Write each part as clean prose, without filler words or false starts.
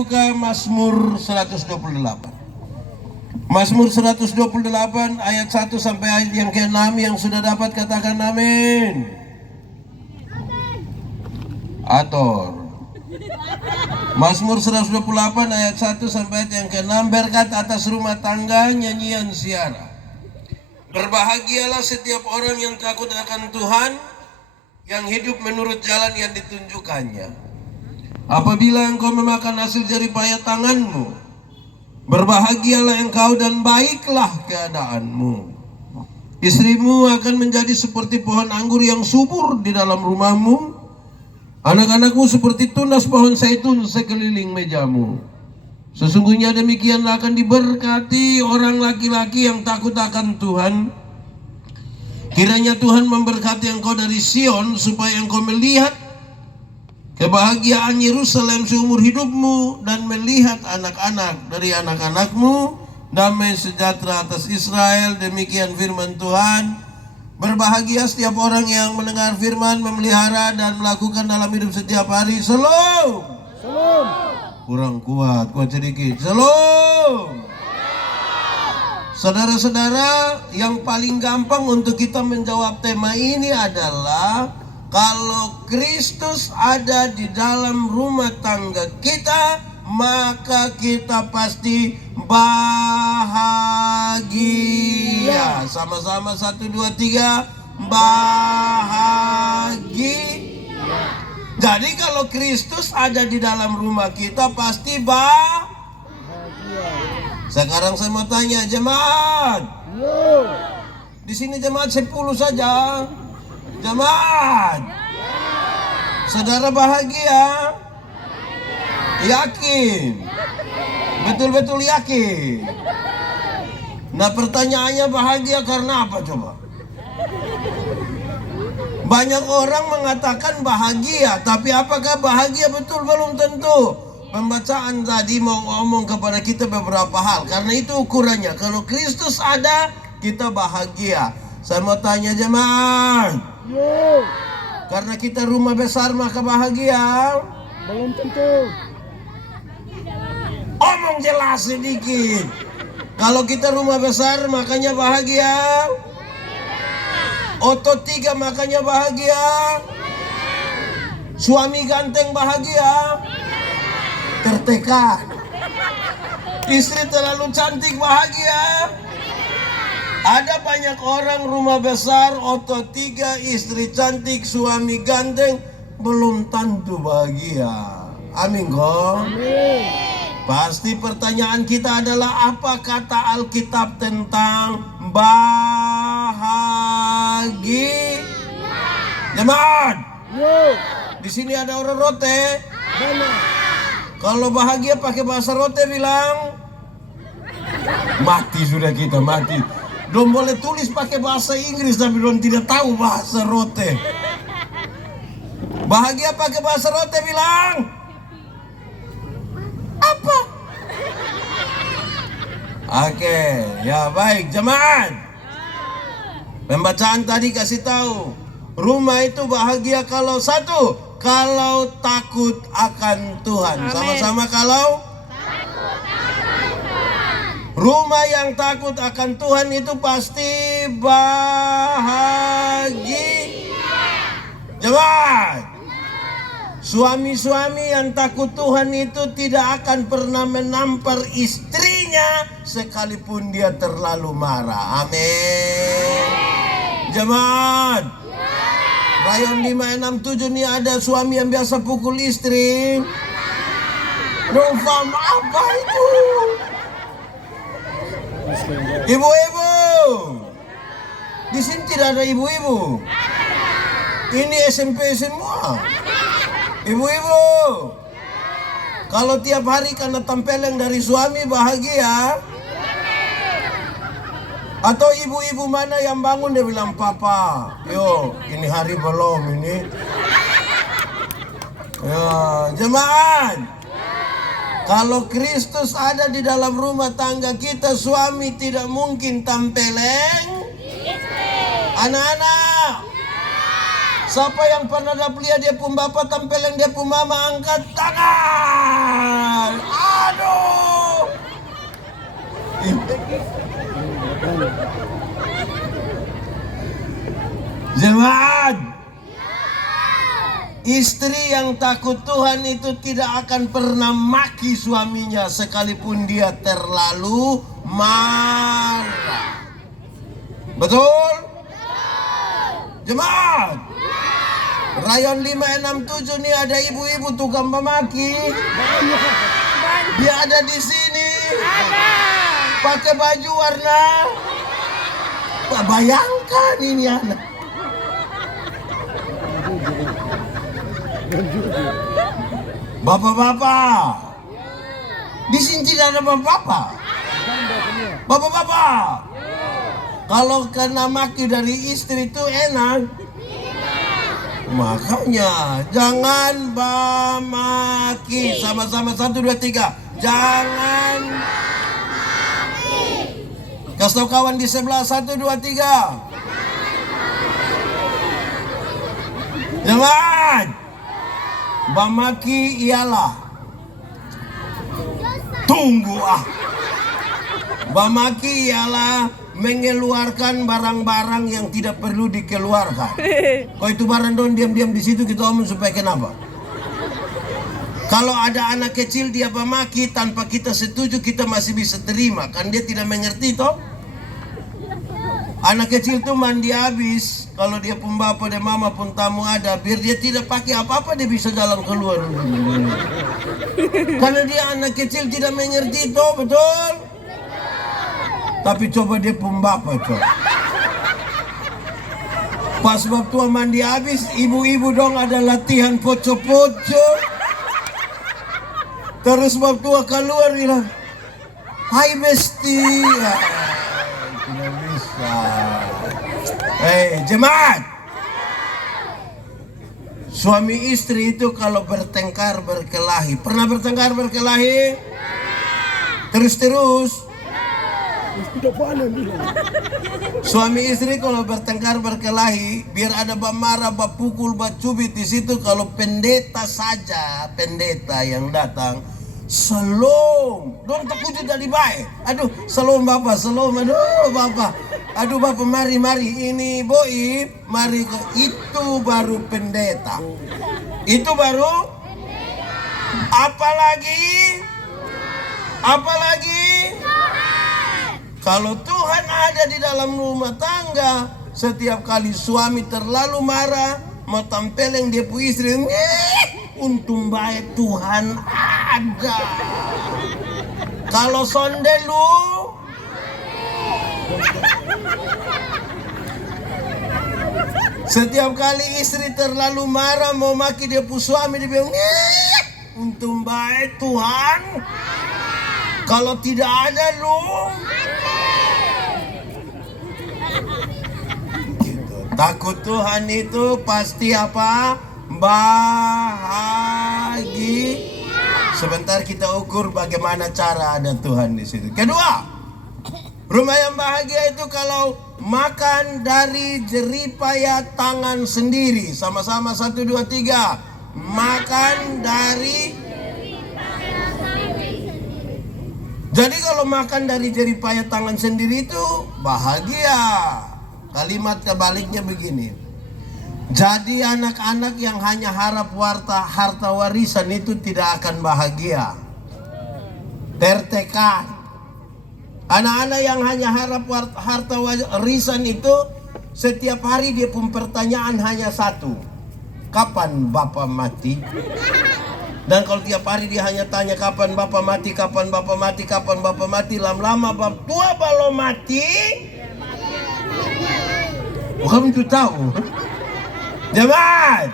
Buka Mazmur 128. Mazmur 128 ayat 1 sampai ayat yang ke-6. Yang sudah dapat katakan amin. Ator. Mazmur 128 ayat 1 sampai ayat yang ke-6. Berkat atas rumah tangga, nyanyian siara. Berbahagialah setiap orang yang takut akan Tuhan, yang hidup menurut jalan yang ditunjukkannya. Apabila engkau memakan hasil jerih payah tanganmu, berbahagialah engkau dan baiklah keadaanmu. Istrimu akan menjadi seperti pohon anggur yang subur di dalam rumahmu. Anak-anakmu seperti tunas pohon zaitun sekeliling mejamu. Sesungguhnya demikianlah akan diberkati orang laki-laki yang takut akan Tuhan. Kiranya Tuhan memberkati engkau dari Sion, supaya engkau melihat kebahagiaan Yerusalem seumur hidupmu, dan melihat anak-anak dari anak-anakmu, damai sejahtera atas Israel. Demikian firman Tuhan. Berbahagia setiap orang yang mendengar firman, memelihara dan melakukan dalam hidup setiap hari. Shalom. Shalom. Kurang kuat sedikit. Shalom. Saudara-saudara, yang paling gampang untuk kita menjawab tema ini adalah kalau Kristus ada di dalam rumah tangga kita, maka kita pasti bahagia. Sama-sama 1, 2, 3. Bahagia. Jadi kalau Kristus ada di dalam rumah kita, pasti bahagia. Sekarang saya mau tanya jemaat. Di sini jemaat 10 saja. Jemaat, saudara bahagia? Yakin? Betul-betul yakin? Nah, pertanyaannya bahagia karena apa coba? Banyak orang mengatakan bahagia, tapi apakah bahagia betul? Belum tentu. Pembacaan tadi mau ngomong kepada kita beberapa hal. Karena itu ukurannya. Kalau Kristus ada, kita bahagia. Saya mau tanya jemaat. Karena kita rumah besar maka bahagia? Belum tentu. Omong jelas sedikit. Kalau kita rumah besar makanya bahagia? Otot 3 makanya bahagia? Suami ganteng bahagia? Tertekan. Istri terlalu cantik bahagia? Ada banyak orang rumah besar, otot 3, istri cantik, suami ganteng, belum tentu bahagia. Amin kok? Pasti pertanyaan kita adalah apa kata Alkitab tentang bahagia? Jemaat, di sini ada orang rote. Kalau bahagia pakai bahasa rote bilang mati sudah kita, mati. Belum boleh tulis pakai bahasa Inggris, tapi belum tidak tahu bahasa rote. Bahagia pakai bahasa rote bilang apa? Oke, ya baik jemaat. Pembacaan tadi kasih tahu, rumah itu bahagia kalau satu, kalau takut akan Tuhan. Sama-sama kalau rumah yang takut akan Tuhan itu pasti bahagia. Jemaat, suami-suami yang takut Tuhan itu tidak akan pernah menampar istrinya sekalipun dia terlalu marah. Amin. Jemaat, rayon 567 ini ada suami yang biasa pukul istri. Nufam apa itu? Ibu-ibu, di sini tidak ada ibu-ibu. Ini SMP semua. Ibu-ibu, kalau tiap hari karena tempeleng dari suami bahagia? Atau ibu-ibu mana yang bangun dia bilang, papa, yo ini hari belum ini. Ya, jemaat. Kalau Kristus ada di dalam rumah tangga kita, suami tidak mungkin tampeleng. Anak-anak, siapa yang pernah lihat dia pun bapak tampeleng dia pun mama, angkat tangan. Jemaat, istri yang takut Tuhan itu tidak akan pernah maki suaminya sekalipun dia terlalu marah. Betul? Jemaat, rayon 567 nih ada ibu-ibu tukang memaki. Dia ada di sini. Pakai baju warna. Bayangkan ini anak. Bapak-bapak, di sini tidak ada bapak-bapak. Bapak-bapak, kalau kena maki dari istri itu enak. Makanya jangan maki. Sama-sama 1, 2, 3. Jangan maki. Kasih tahu kawan di sebelah 1, 2, 3. Jangan. Bamaki ialah tunggu Bamaki ialah mengeluarkan barang-barang yang tidak perlu dikeluarkan. Kalau itu barang don diam-diam di situ kita omong supaya kenapa? Kalau ada anak kecil dia bamaki tanpa kita setuju kita masih bisa terima, kan dia tidak mengerti toh? Anak kecil tuh mandi habis, kalau dia pun bapak dan mama pun tamu ada, biar dia tidak pakai apa-apa dia bisa jalan keluar. Karena dia anak kecil tidak mengerti toh, betul? Tapi coba dia pun bapak coba. Pas waktu mandi habis, ibu-ibu dong ada latihan poco-poco. Terus waktu keluar bilang, "Hai Besti." Tidak bisa. Hei jemaat, suami istri itu kalau bertengkar berkelahi, pernah bertengkar berkelahi? Terus-terus. Suami istri kalau bertengkar berkelahi, biar ada marah, pukul, cubit di situ. Kalau pendeta saja, pendeta yang datang, Salam, dong terkujud dari baik. Aduh, salam bapak, salam, aduh bapak, aduh bapak, mari ini boi, mari itu baru pendeta, itu baru. Apalagi, kalau Tuhan ada di dalam rumah tangga, setiap kali suami terlalu marah, mau tampeleng dia pu istri, untung baik Tuhan ada. Kalau sonde lu, setiap kali istri terlalu marah mau maki dia pu suami, dia bilang, untung baik Tuhan. Kalau tidak ada lu, gitu. Takut Tuhan itu pasti apa? Bahagia. Sebentar kita ukur bagaimana cara ada Tuhan di situ. Kedua, rumah yang bahagia itu kalau makan dari jeripaya tangan sendiri. Sama-sama 1, 2, 3. Makan dari. Jadi kalau makan dari jeripaya tangan sendiri itu bahagia. Kalimat kebaliknya begini. Jadi anak-anak yang hanya harap harta warisan itu tidak akan bahagia. Tertekan. Anak-anak yang hanya harap harta warisan itu setiap hari dia pun pertanyaan hanya satu. Kapan Bapak mati? Dan kalau tiap hari dia hanya tanya kapan Bapak mati, kapan Bapak mati, kapan Bapak mati, lama-lama Bapak tua kalau mati. Kamu itu tahu? Jemaat,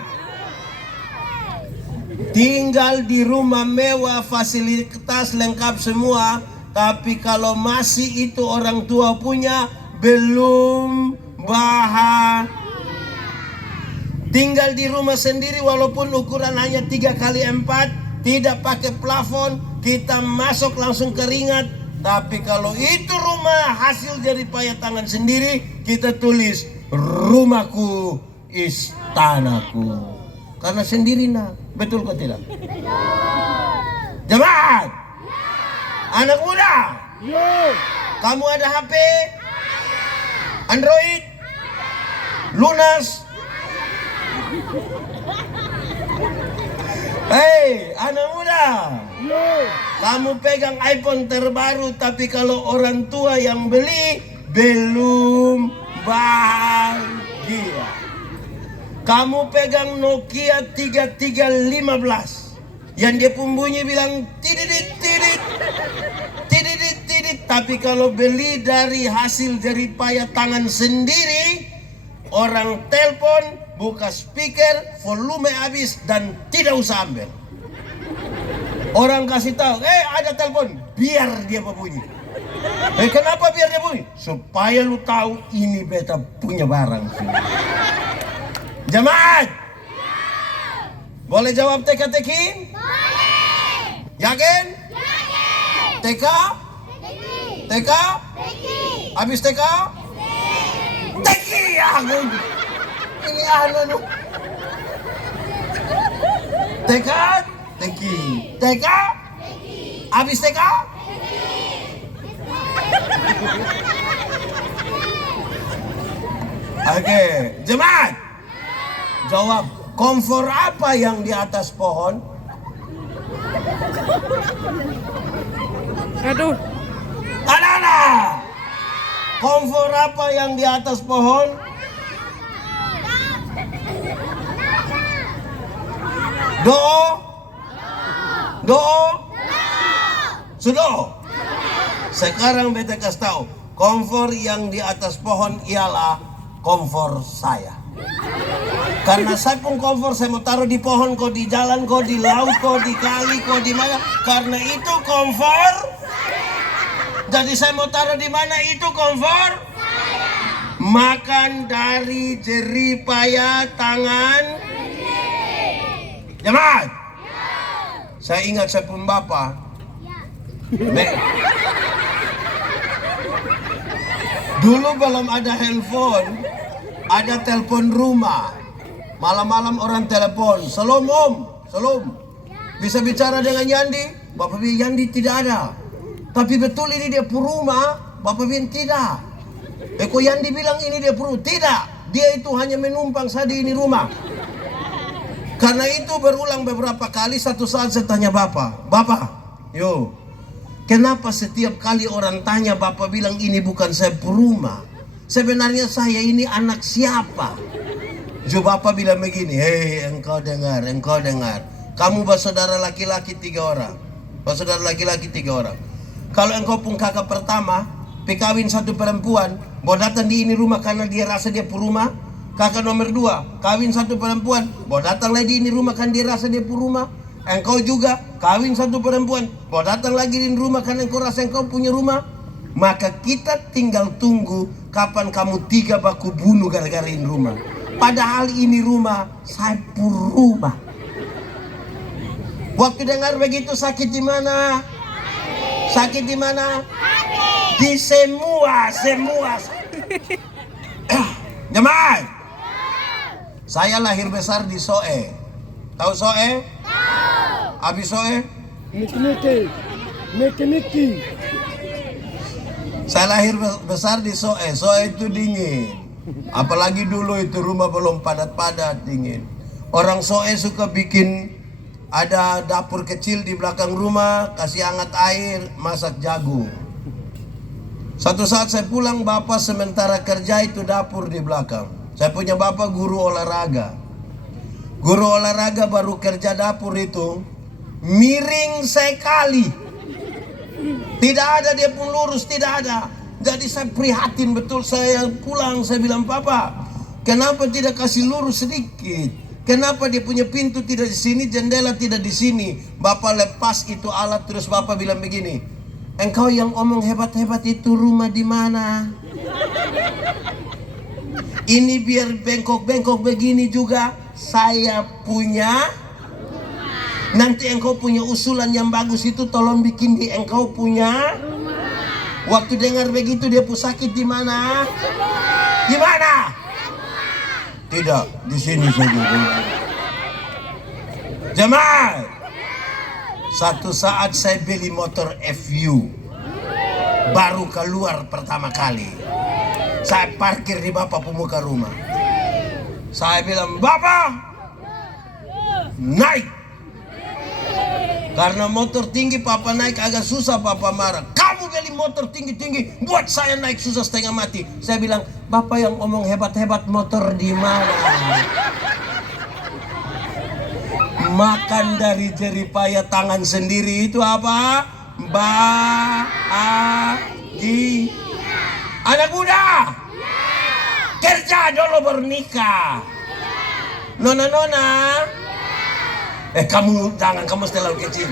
tinggal di rumah mewah, fasilitas lengkap semua, tapi kalau masih itu orang tua punya, belum bahagia. Tinggal di rumah sendiri walaupun ukuran hanya 3x4, tidak pakai plafon, kita masuk langsung keringat. Tapi kalau itu rumah hasil jeripaya tangan sendiri, kita tulis rumahku, istanaku. Karena sendiri nak. Betul kok tidak? Jemaat, anak muda, kamu ada HP? Android? Lunas? Hei, anak muda, Yo. kamu pegang iPhone terbaru, tapi kalau orang tua yang beli belum bahagia. Kamu pegang Nokia 3315 yang dia pun bunyi bilang tidit tidit tidit tidit, tapi kalau beli dari hasil jeripaya tangan sendiri, orang telepon buka speaker, volume habis dan tidak usah ambil. Orang kasih tahu, ada telepon, biar dia berbunyi. Kenapa biar dia bunyi? Supaya lu tahu ini beta punya barang. Jemaat, boleh jawab teka-teki? Boleh. Yakin? Yakin. TK? TK? Habis TK? Teki. Ini anu. TK? Teki. TK? Habis TK? Oke, jemaat. Jawab, kompor apa yang di atas pohon? Aduh. Anak-anak, kompor apa yang di atas pohon? Do? Sudah. Sekarang beta kasih tahu, kompor yang di atas pohon ialah kompor saya. Karena saya pun kompor, saya mau taruh di pohon, kok di jalan, kok di laut, kok di kali, kok di mana. Karena itu kompor. Jadi saya mau taruh di mana itu kompor? Makan dari jeripaya tangan. Jemaat, saya ingat saya pun bapak. Dulu belum ada handphone, ada telepon rumah. Malam-malam orang telepon, "Salam om, salam. Bisa bicara dengan Yandi?" Bapak bilang Yandi tidak ada. Tapi betul ini dia rumah? Bapak bilang tidak. Kok Yandi bilang ini dia rumah? Tidak, dia itu hanya menumpang saja di ini rumah. Karena itu berulang beberapa kali, satu saat saya tanya Bapak, kenapa setiap kali orang tanya Bapak bilang ini bukan saya rumah? Sebenarnya saya ini anak siapa? Bapak bilang begini, engkau dengar. Kamu bersaudara laki-laki 3 orang. Kalau engkau pun kakak pertama, kawin 1 perempuan, mau datang di ini rumah karena dia rasa dia rumah. Kakak nomor 2, kawin 1 perempuan, mau datang lagi di ini rumah kan dia rasa dia rumah. Engkau juga kawin 1 perempuan, mau datang lagi di rumah karena engkau rasa engkau punya rumah. Maka kita tinggal tunggu kapan kamu 3 baku bunuh gara-gara ini rumah. Padahal ini rumah saya rumah. Waktu dengar begitu sakit di mana? Sakit di mana? Di semua. Jemaat, saya lahir besar di Soe. Tahu Soe? Tahu. Habis Soe? Niki. Saya lahir besar di Soe. Soe itu dingin. Apalagi dulu itu rumah belum padat-padat, dingin. Orang Soe suka bikin, ada dapur kecil di belakang rumah, kasih hangat air, masak jagung. Satu saat saya pulang, bapak sementara kerja itu dapur di belakang. Saya punya bapak guru olahraga. Guru olahraga baru kerja dapur itu miring sekali. Tidak ada dia pun lurus, tidak ada. Jadi saya prihatin betul, saya pulang, saya bilang, "Papa, kenapa tidak kasih lurus sedikit? Kenapa dia punya pintu tidak di sini, jendela tidak di sini?" Bapak lepas itu alat, terus bapak bilang begini, "Engkau yang omong hebat-hebat itu rumah di mana? Ini biar bengkok-bengkok begini juga saya punya. Nanti engkau punya usulan yang bagus itu tolong bikin di engkau punya." Waktu dengar begitu dia pun sakit di mana? Di mana? Tidak, di sini saja. Jemaat, satu saat saya beli motor FU, baru keluar pertama kali. Saya parkir di bapak pemuka rumah. Saya bilang, "Bapak, naik." Karena motor tinggi papa naik agak susah, papa marah. "Kamu beli motor tinggi-tinggi, buat saya naik susah setengah mati." Saya bilang, "Bapak yang omong hebat-hebat motor di mana?" Makan dari jeripaya tangan sendiri itu apa? Bahagia. Anak muda, kerja dulu bernikah. Nona-nona, kamu jangan, kamu terlalu kecil.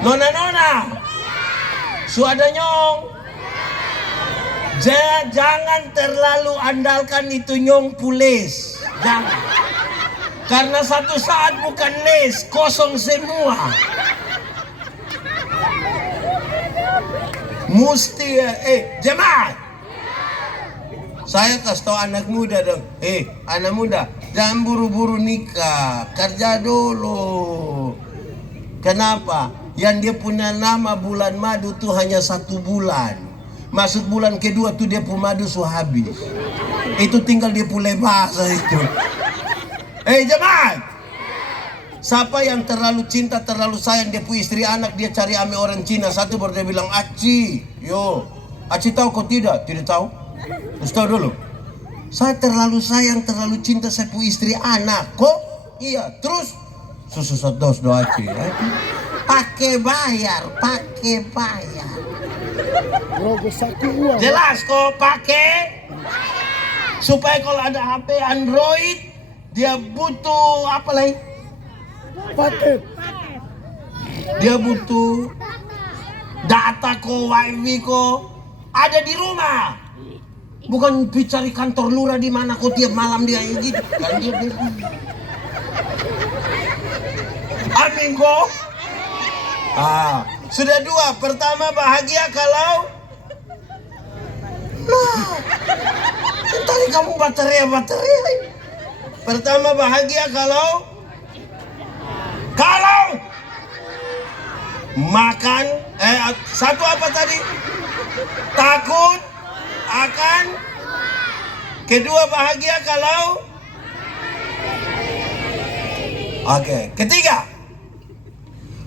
Nona-nona, suada nyong. Jangan terlalu andalkan itu nyong pules. Jangan. Karena satu saat bukan les, kosong semua. Mesti jemaat. Saya kasih tahu anak muda dong. Anak muda, jangan buru-buru nikah, kerja dulu. Kenapa? Yang dia punya nama bulan madu tuh hanya 1 bulan. Masuk bulan kedua tuh dia pun madu sudah habis. Itu tinggal dia pulai bahasa itu. Jemaat, siapa yang terlalu cinta, terlalu sayang dia punya istri anak, dia cari ame orang Cina. Satu baru dia bilang, "Aci, yo, Aci tahu kok tidak? Tidak tahu? Terus tahu dulu. Saya terlalu sayang, terlalu cinta saya punya istri anak. Kok? Iya, terus susu sedos do Aci. Pakai bayar. Rogo satu uang. Jelas kok pakai? Supaya kalau ada HP Android, dia butuh apa lagi? Paket. Dia butuh data ko, wifi ko ada di rumah. Bukan cari kantor lurah di mana kok tiap malam dia gitu. Kan dia. Amin kok. Sudah 2. Pertama, bahagia kalau tadi kamu baterai. Pertama, bahagia kalau makan. Satu apa tadi? Takut akan. Kedua, bahagia kalau. Ketiga,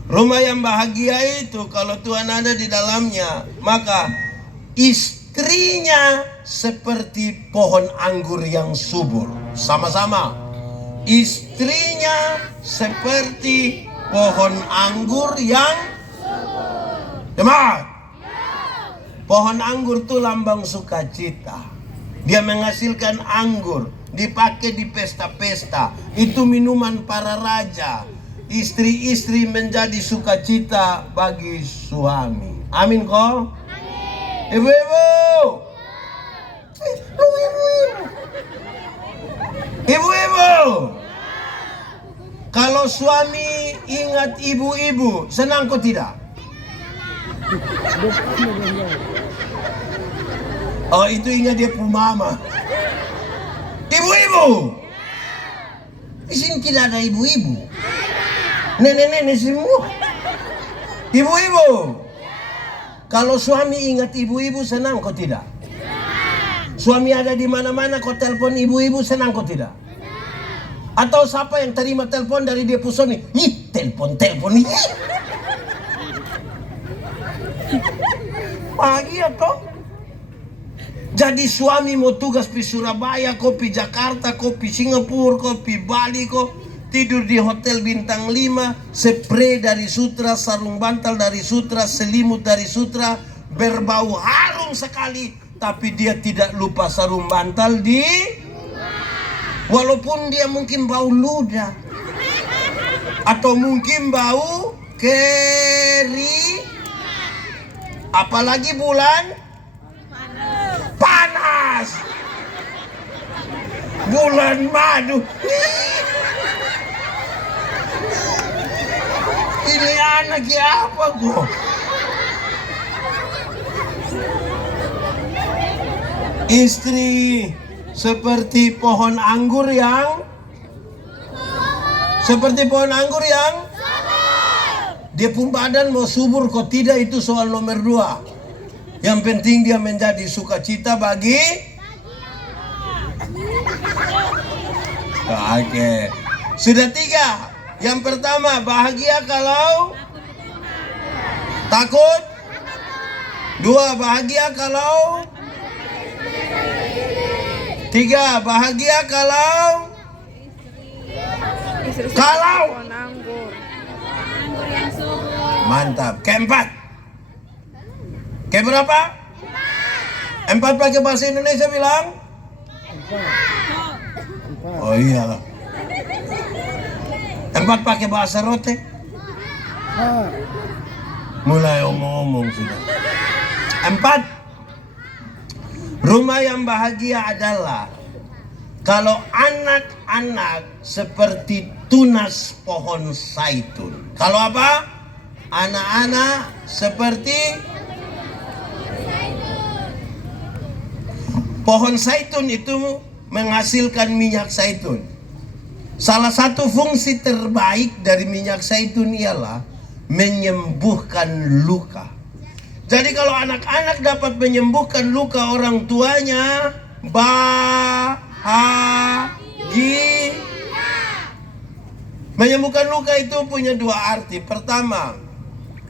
rumah yang bahagia itu kalau Tuhan ada di dalamnya, maka istrinya seperti pohon anggur yang subur. Sama-sama. Istrinya seperti pohon anggur yang subur. Pohon anggur itu lambang sukacita. Dia menghasilkan anggur, dipakai di pesta-pesta. Itu minuman para raja. Istri-istri menjadi sukacita bagi suami. Amin kok? Ibu-ibu. Ibu-ibu, kalau suami ingat ibu-ibu, senang kok tidak? Oh, itu ingat dia pun mama. Ibu-ibu, di sini tidak ada ibu-ibu. Nenek-nenek semua. Ibu-ibu, kalau suami ingat ibu-ibu, senang kok tidak? Suami ada di mana-mana, kok telepon ibu-ibu, senang kok tidak? Atau siapa yang terima telepon dari dia pusoni? Telepon nih. Bahagia toh? Jadi suami mau tugas di Surabaya, kok di Jakarta, kok di Singapura, kok di Bali, kok tidur di hotel bintang 5, spray dari Sutra, sarung bantal dari Sutra, selimut dari Sutra, berbau harum sekali. Tapi dia tidak lupa sarung bantal di walaupun dia mungkin bau ludah atau mungkin bau keri, apalagi bulan panas, bulan madu. Ini anaknya apa kok? Istri seperti pohon anggur yang dia pun badan mau subur kok tidak, itu soal nomor 2. Yang penting dia menjadi sukacita bagi Oke. Sudah 3. Yang pertama, bahagia kalau takut. 2, bahagia kalau 3, bahagia kalau mantap. Keempat. Keberapa? 4 pakai bahasa Indonesia bilang? 4. Oh iya. 4 pakai bahasa rote. Mulai omong-omong sudah. 4. Rumah yang bahagia adalah kalau anak-anak seperti tunas pohon zaitun. Kalau apa? Anak-anak seperti pohon zaitun itu menghasilkan minyak zaitun. Salah satu fungsi terbaik dari minyak zaitun ialah menyembuhkan luka. Jadi kalau anak-anak dapat menyembuhkan luka orang tuanya, bahagia. Menyembuhkan luka itu punya 2 arti. Pertama,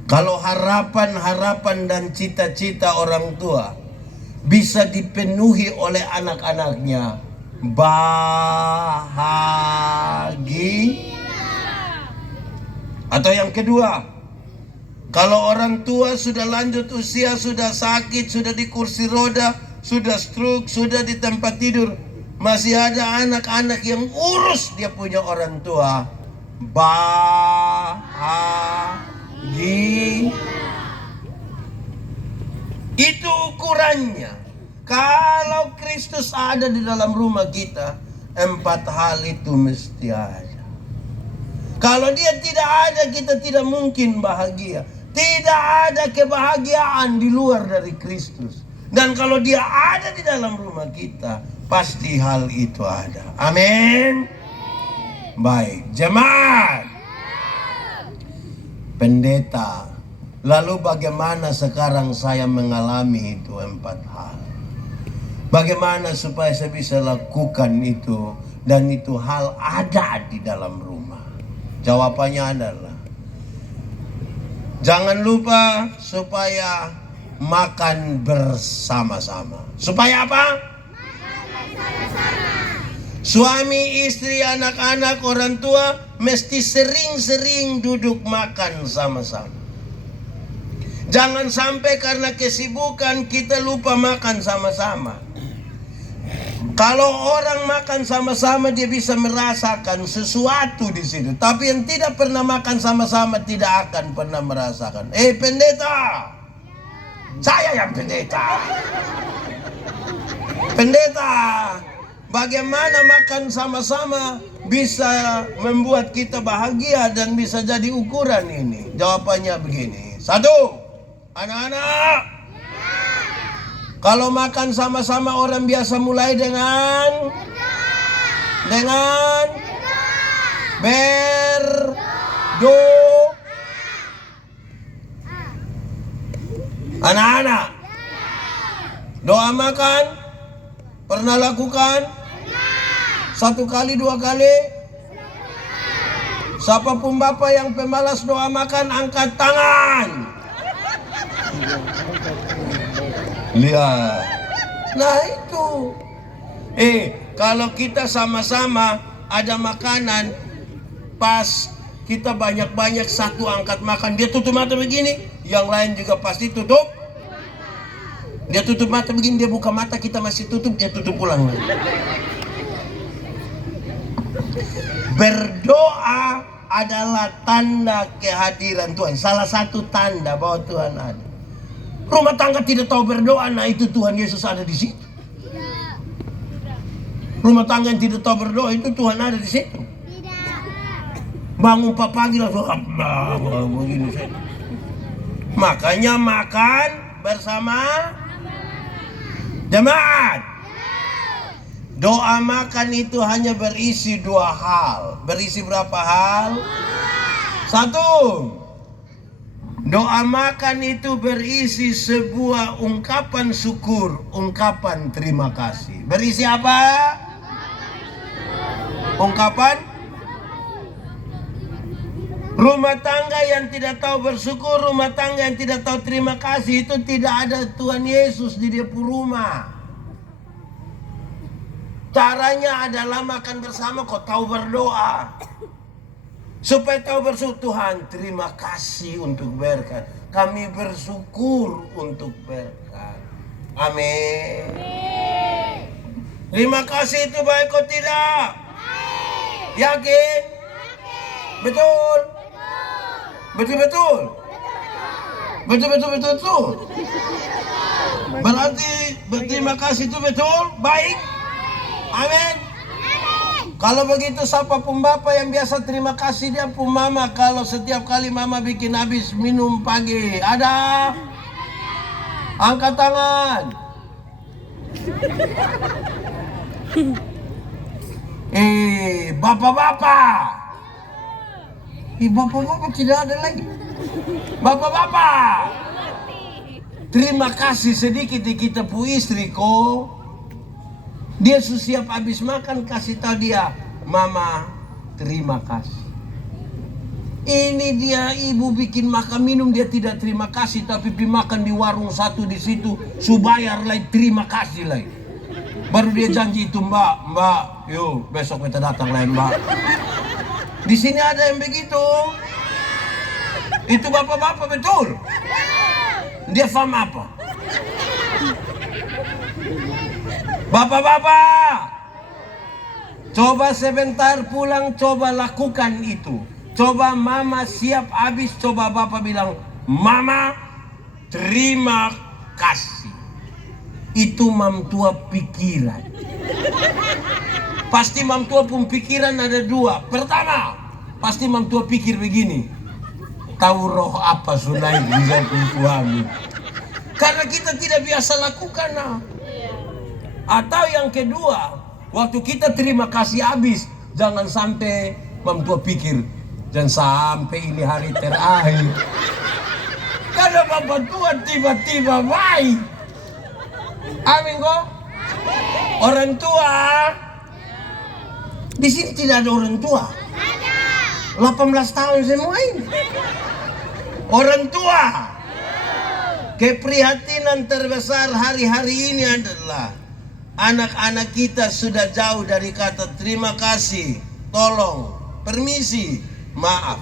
kalau harapan-harapan dan cita-cita orang tua bisa dipenuhi oleh anak-anaknya, bahagia. Atau yang kedua, kalau orang tua sudah lanjut usia, sudah sakit, sudah di kursi roda, sudah stroke, sudah di tempat tidur, masih ada anak-anak yang urus dia punya orang tua, bahagia. Itu ukurannya. Kalau Kristus ada di dalam rumah kita, 4 hal itu mesti ada. Kalau dia tidak ada, kita tidak mungkin bahagia. Tidak ada kebahagiaan di luar dari Kristus. Dan kalau dia ada di dalam rumah kita, pasti hal itu ada. Amin. Baik, jemaat. Pendeta, lalu bagaimana sekarang saya mengalami itu 4 hal? Bagaimana supaya saya bisa lakukan itu dan itu hal ada di dalam rumah? Jawabannya adalah jangan lupa supaya makan bersama-sama. Supaya apa? Suami, istri, anak-anak, orang tua mesti sering-sering duduk makan sama-sama. Jangan sampai karena kesibukan kita lupa makan sama-sama. Kalau orang makan sama-sama dia bisa merasakan sesuatu di situ. Tapi yang tidak pernah makan sama-sama tidak akan pernah merasakan. Pendeta, saya yang pendeta. Pendeta, bagaimana makan sama-sama bisa membuat kita bahagia dan bisa jadi ukuran ini? Jawabannya begini. 1, anak-anak. Kalau makan sama-sama orang biasa mulai dengan berdoa. Anak-anak, doa makan pernah lakukan? 1 kali, 2 kali? Siapapun bapak yang pemalas doa makan angkat tangan. Lihat. Nah itu. Kalau kita sama-sama ada makanan, pas kita banyak-banyak, satu angkat makan, dia tutup mata begini, yang lain juga pasti tutup. Dia tutup mata begini, dia buka mata, kita masih tutup, dia tutup ulang. Berdoa adalah tanda kehadiran Tuhan. Salah satu tanda bahwa Tuhan ada. Rumah tangga tidak tahu berdoa, nah itu Tuhan Yesus ada di situ. Rumah tangga yang tidak tahu berdoa, itu Tuhan ada di situ. Bangun pagi langsung begini. Makanya makan bersama jemaat. Doa makan itu hanya berisi 2 hal. Berisi berapa hal? 1. Doa makan itu berisi sebuah ungkapan syukur, ungkapan terima kasih. Berisi apa? Ungkapan rumah tangga yang tidak tahu bersyukur, rumah tangga yang tidak tahu terima kasih, itu tidak ada Tuhan Yesus di dia rumah. Caranya adalah makan bersama, kau tahu berdoa. Supaya tahu bersyukur, Tuhan terima kasih untuk berkat. Kami bersyukur untuk berkat. Amin. Terima kasih itu baik kau tidak? Yakin? Betul? Betul-betul? Betul-betul? Berarti berterima kasih itu betul? Baik? Amin. Kalau begitu siapa pun bapak yang biasa terima kasih dia pun mama kalau setiap kali mama bikin habis minum pagi? Ada? Angkat tangan. Bapak-bapak. Bapak-bapak tidak ada lagi. Bapak-bapak. Terima kasih sedikit di kita pu istri kok. Dia siap habis makan kasih tahu dia, mama terima kasih. Ini dia ibu bikin makan minum dia tidak terima kasih tapi pi makan di warung satu di situ subayar lagi terima kasih lagi. Baru dia janji itu mbak, yuk besok kita datang lain mbak. Di sini ada yang begitu. Itu bapak-bapak betul. Dia paham apa? Bapak-bapak, coba sebentar pulang, coba lakukan itu. Coba mama siap habis, coba bapak bilang, mama terima kasih. Itu mam tua pikiran. Pasti mam tua pun pikiran ada dua. Pertama, pasti mam tua pikir begini. Tahu roh apa sunai bisa suami. Karena kita tidak biasa lakukan. Nah. Atau yang kedua, waktu kita terima kasih habis, jangan sampai mam tua pikir, jangan sampai ini hari terakhir. Karena bapak tua tiba-tiba baik. Amin kok. Orang tua. Di sini tidak ada orang tua. 18 tahun semua ini. Orang tua. Keprihatinan terbesar hari-hari ini adalah anak-anak kita sudah jauh dari kata terima kasih, tolong, permisi, maaf.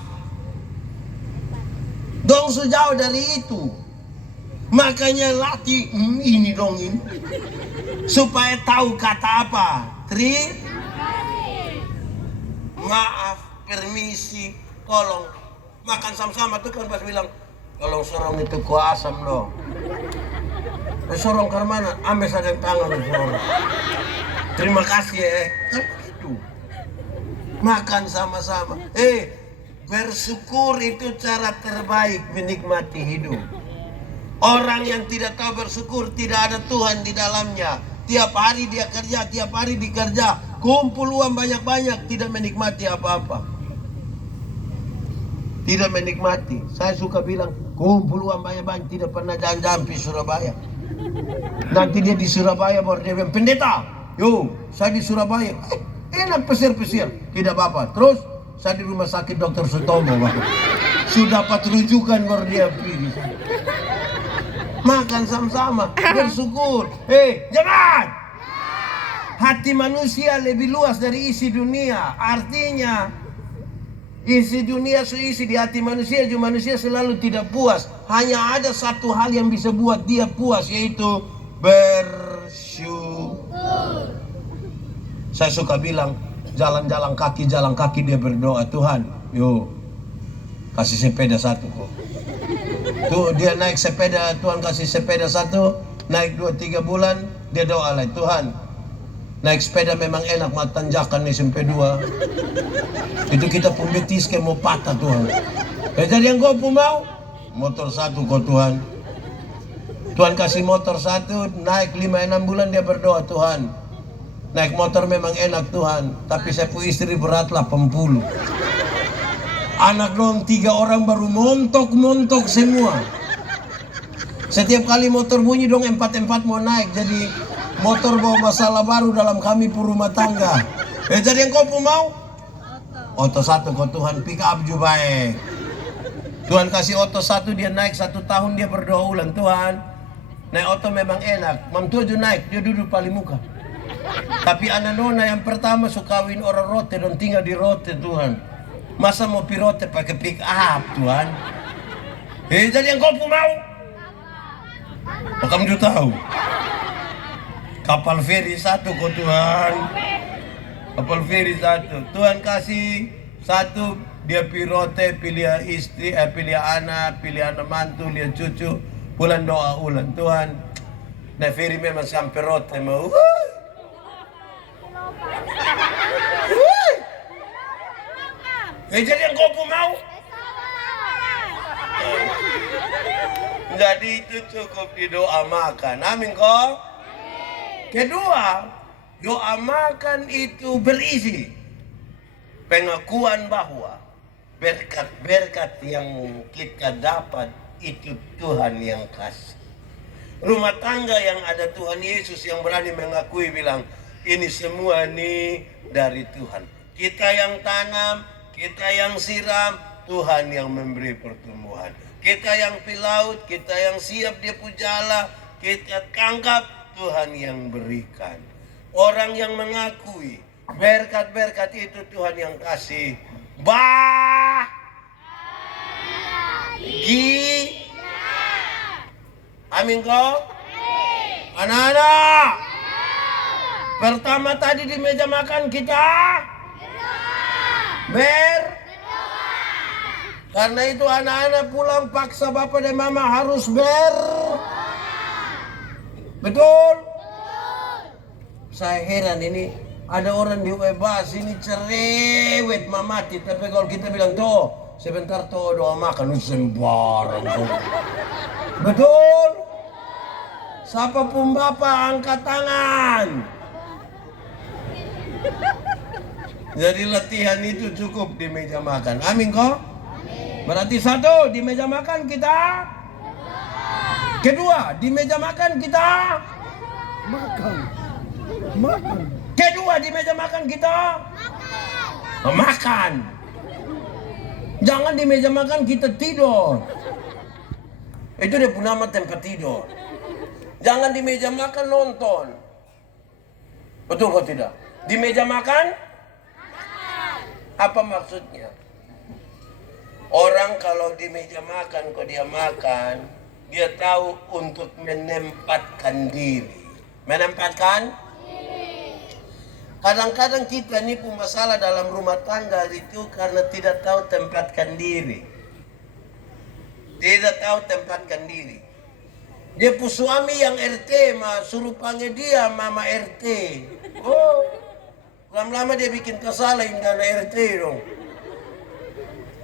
Dong sudah jauh dari itu. Makanya latih ini dong ini. Supaya tahu kata apa. Maaf, permisi, tolong. Makan sama-sama tuh kan pas bilang, tolong sorong itu kuah asam dong. Sorong ke mana? Ambil saja tangan sorong. Terima kasih ya. Kan begitu. Makan sama-sama. Bersyukur itu cara terbaik menikmati hidup. Orang yang tidak tahu bersyukur tidak ada Tuhan di dalamnya. Tiap hari dia kerja, tiap hari dikerja. Kumpul uang banyak-banyak, tidak menikmati apa-apa. Tidak menikmati. Saya suka bilang, kumpul uang banyak-banyak, tidak pernah jalan-jalan di Surabaya. Nanti dia di Surabaya baru dia bilang, pendeta, yo, saya di Surabaya. Enak pesir-pesir, tidak apa-apa. Terus, saya di rumah sakit Dr. Sutomo. Sudah dapat rujukan baru dia pergi. Makan sama-sama, bersyukur. Jangan! Hati manusia lebih luas dari isi dunia. Artinya, isi dunia seisi di hati manusia, juga manusia selalu tidak puas. Hanya ada satu hal yang bisa buat dia puas, yaitu bersyukur. Saya suka bilang, jalan kaki dia berdoa, Tuhan, yuk kasih sepeda satu kok. Tuh dia naik sepeda, Tuhan kasih sepeda satu, naik 2-3 bulan, dia doa lagi, Tuhan, naik sepeda memang enak, mau tanjakan nih sampai 2. Itu kita pun betis kayak mau patah Tuhan. Jadi yang kau pun mau, motor satu kok Tuhan. Tuhan kasih motor satu, naik 5-6 bulan dia berdoa, Tuhan, naik motor memang enak Tuhan, tapi saya punya istri berat 80. Anak dong 3 orang baru montok semua. Setiap kali motor bunyi dong 4 mau naik. Jadi motor bawa masalah baru dalam kami rumah tangga. Jadi yang kau pun mau? Oto satu kau Tuhan pick up juga baik. Tuhan kasih oto satu, dia naik 1 tahun, dia berdoa ulang, Tuhan naik oto memang enak. Mam tujuh naik, dia duduk paling muka. Tapi anak nona yang pertama suka kawin orang rote dan tinggal di rote, Tuhan. Masa mau pirote pakai pick up, Tuhan? Jadi yang kau pun mau? Oh, kamu juga tahu? Kapal feri 1 kok Tuhan. Kapal feri 1. Tuhan kasih 1, dia pirote, pilih istri, pilih anak mantu, lihat cucu. Pulang doa ulang, Tuhan. Nah feri memang sampai rote mau. Jadi yang kau pun mau? Jadi itu cukup di doa makan. Amin kok. Kedua, doa makan itu berisi pengakuan bahwa berkat-berkat yang kita dapat itu Tuhan yang kasih. Rumah tangga yang ada Tuhan Yesus yang berani mengakui bilang, ini semua nih dari Tuhan. Kita yang tanam, kita yang siram, Tuhan yang memberi pertumbuhan. Kita yang pilaut, kita yang siap dia pujala, kita tangkap, Tuhan yang berikan. Orang yang mengakui berkat-berkat itu Tuhan yang kasih. Amin kok? Anak-anak, pertama tadi di meja makan kita karena itu anak-anak pulang paksa bapak dan mama harus betul? Saya heran ini ada orang di Webas ini cerewet mamati, tapi kalau kita bilang toh sebentar toh doa makan sembarang toh. Betul? Siapa pun bapak angkat tangan. Jadi latihan itu cukup di meja makan. Amin kok? Berarti 1 di meja makan kita. Kedua di meja makan kita. Makan. Kedua di meja makan kita. Makan. Jangan di meja makan kita tidur. Itu dia pun nama tempat tidur. Jangan di meja makan nonton. Betul kok tidak? Di meja makan? Apa maksudnya? Orang kalau di meja makan, kok dia makan, dia tahu untuk menempatkan diri. Menempatkan? Kadang-kadang kita nipu masalah dalam rumah tangga itu karena tidak tahu tempatkan diri. Tidak tahu tempatkan diri. Dia pun suami yang RT, suruh panggil dia mama RT. Oh, lama-lama dia bikin kesalahan dana RT dong.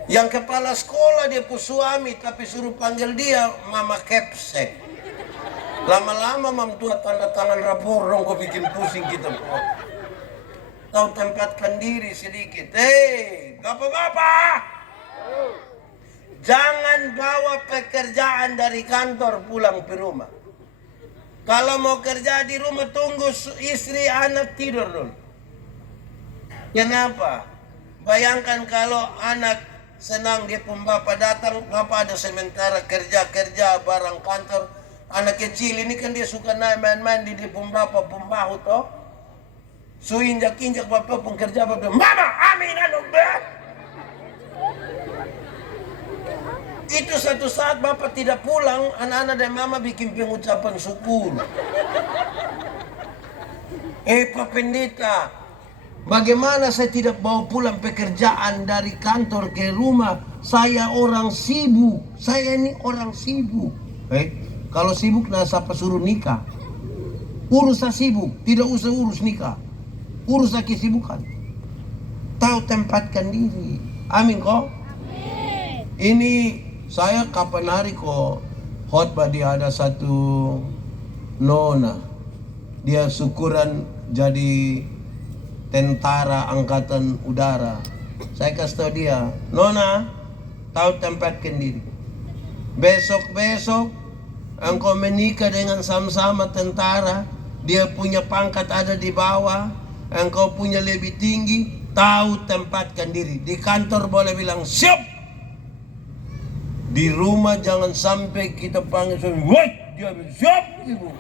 Yang kepala sekolah dia pun suami, tapi suruh panggil dia mama Kepsek. Lama-lama mam tua tanda tangan rapor dong, kok bikin pusing kita. Tahu tempatkan diri sedikit. Hei, bapak-bapak, jangan bawa pekerjaan dari kantor pulang ke rumah. Kalau mau kerja di rumah, tunggu istri anak tidur dulu. Kenapa? Bayangkan kalau anak senang dia pun bapak datang, bapak ada sementara kerja barang kantor. Anak kecil ini kan dia suka naik main-main di pun bapak pun bahu toh. Su injak-injak bapak pun kerja bapak, mama amin anu ber. Itu satu saat bapak tidak pulang, anak-anak dan mama bikin pengucapan syukur. Pak Pendeta, bagaimana saya tidak bawa pulang pekerjaan dari kantor ke rumah? Saya orang sibuk. Saya ini orang sibuk. Kalau sibuk, nah siapa suruh nikah? Urus sibuk, tidak usah urus nikah. Urus kesibukan. Tahu tempatkan diri. Amin kok? Amin. Ini saya kapan hari kok khotbah, dia ada satu nona. Dia syukuran jadi tentara angkatan udara. Saya kasih tahu dia, nona, tahu tempatkan diri. Besok-besok engkau menikah dengan sama-sama tentara. Dia punya pangkat ada di bawah. engkau punya lebih tinggi, tahu tempatkan diri. Di kantor boleh bilang siap. Di rumah jangan sampai kita panggil suami, woi, dia bilang siap, ibu.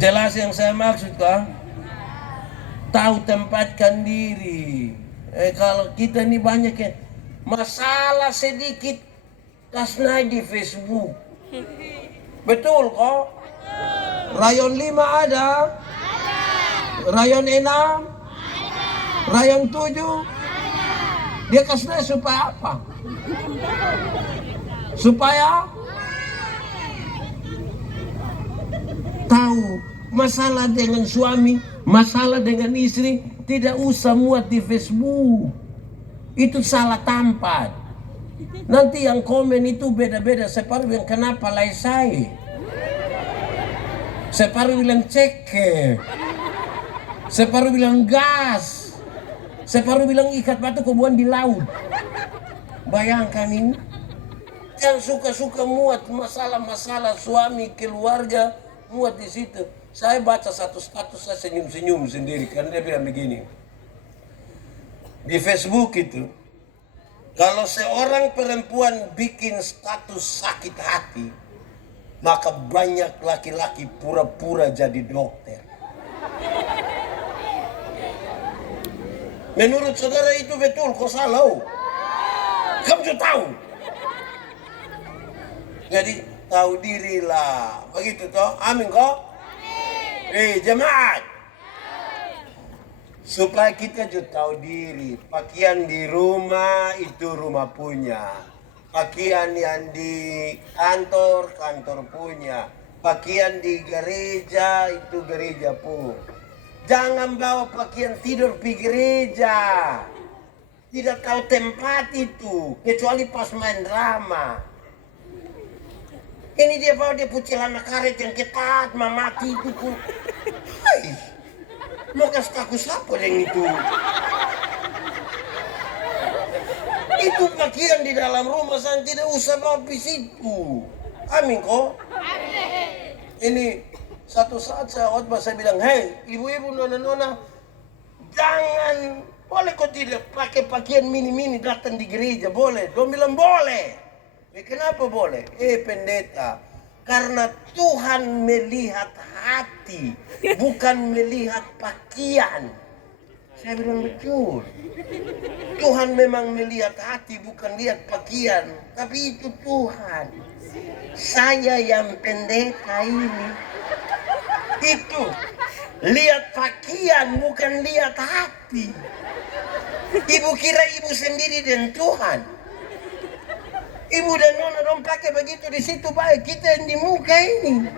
Jelas yang saya maksud kah? Tahu tempatkan diri. Kalau kita ini banyak ya masalah sedikit kasnai di Facebook. Betul kok? Rayon 5 ada? Rayon 6? Rayon 7? Dia kasnai supaya apa? Supaya tahu masalah dengan suami, masalah dengan istri, tidak usah muat di Facebook. Itu salah tempat. Nanti yang komen itu beda-beda. Separuh bilang kenapa lai saya? Separuh bilang ceke. Separuh bilang gas. Separuh bilang ikat batu kebuan di laut. Bayangkan ini. Yang suka-suka muat masalah-masalah suami, keluarga, muat di situ. Saya baca satu status, saya senyum-senyum sendiri karena dia bilang begini. Di Facebook itu, kalau seorang perempuan bikin status sakit hati, maka banyak laki-laki pura-pura jadi dokter. Menurut saudara itu betul, kok salah? Kamu sudah tahu. Jadi tahu dirilah, begitu toh? Amin kok? Jemaat, supaya kita juga tahu diri. Pakaian di rumah itu rumah punya. Pakaian yang di kantor, kantor punya. Pakaian di gereja itu gereja pun. Jangan bawa pakaian tidur di gereja. Tidak tahu tempat itu, kecuali pas main drama. Ini dia bawa dia celana karet yang ketat, mamati itu pun. Hai, mau kasih takut siapa yang itu? Itu pakaian di dalam rumah, saya tidak usah bawa di situ. Amin kok? Ini satu saat saya khotbah, saya bilang, hei ibu-ibu, nona-nona, jangan, boleh kok tidak pakai pakaian mini-mini datang di gereja, boleh? Dia bilang boleh. Kenapa boleh? Pendeta, karena Tuhan melihat hati, bukan melihat pakaian. Saya bilang betul. Tuhan memang melihat hati, bukan lihat pakaian. Tapi itu Tuhan. Saya yang pendeta ini, itu lihat pakaian, bukan lihat hati. Ibu kira ibu sendiri dan Tuhan. Ibu dan nona dong pakai begitu di situ baik, kita yang di muka ini.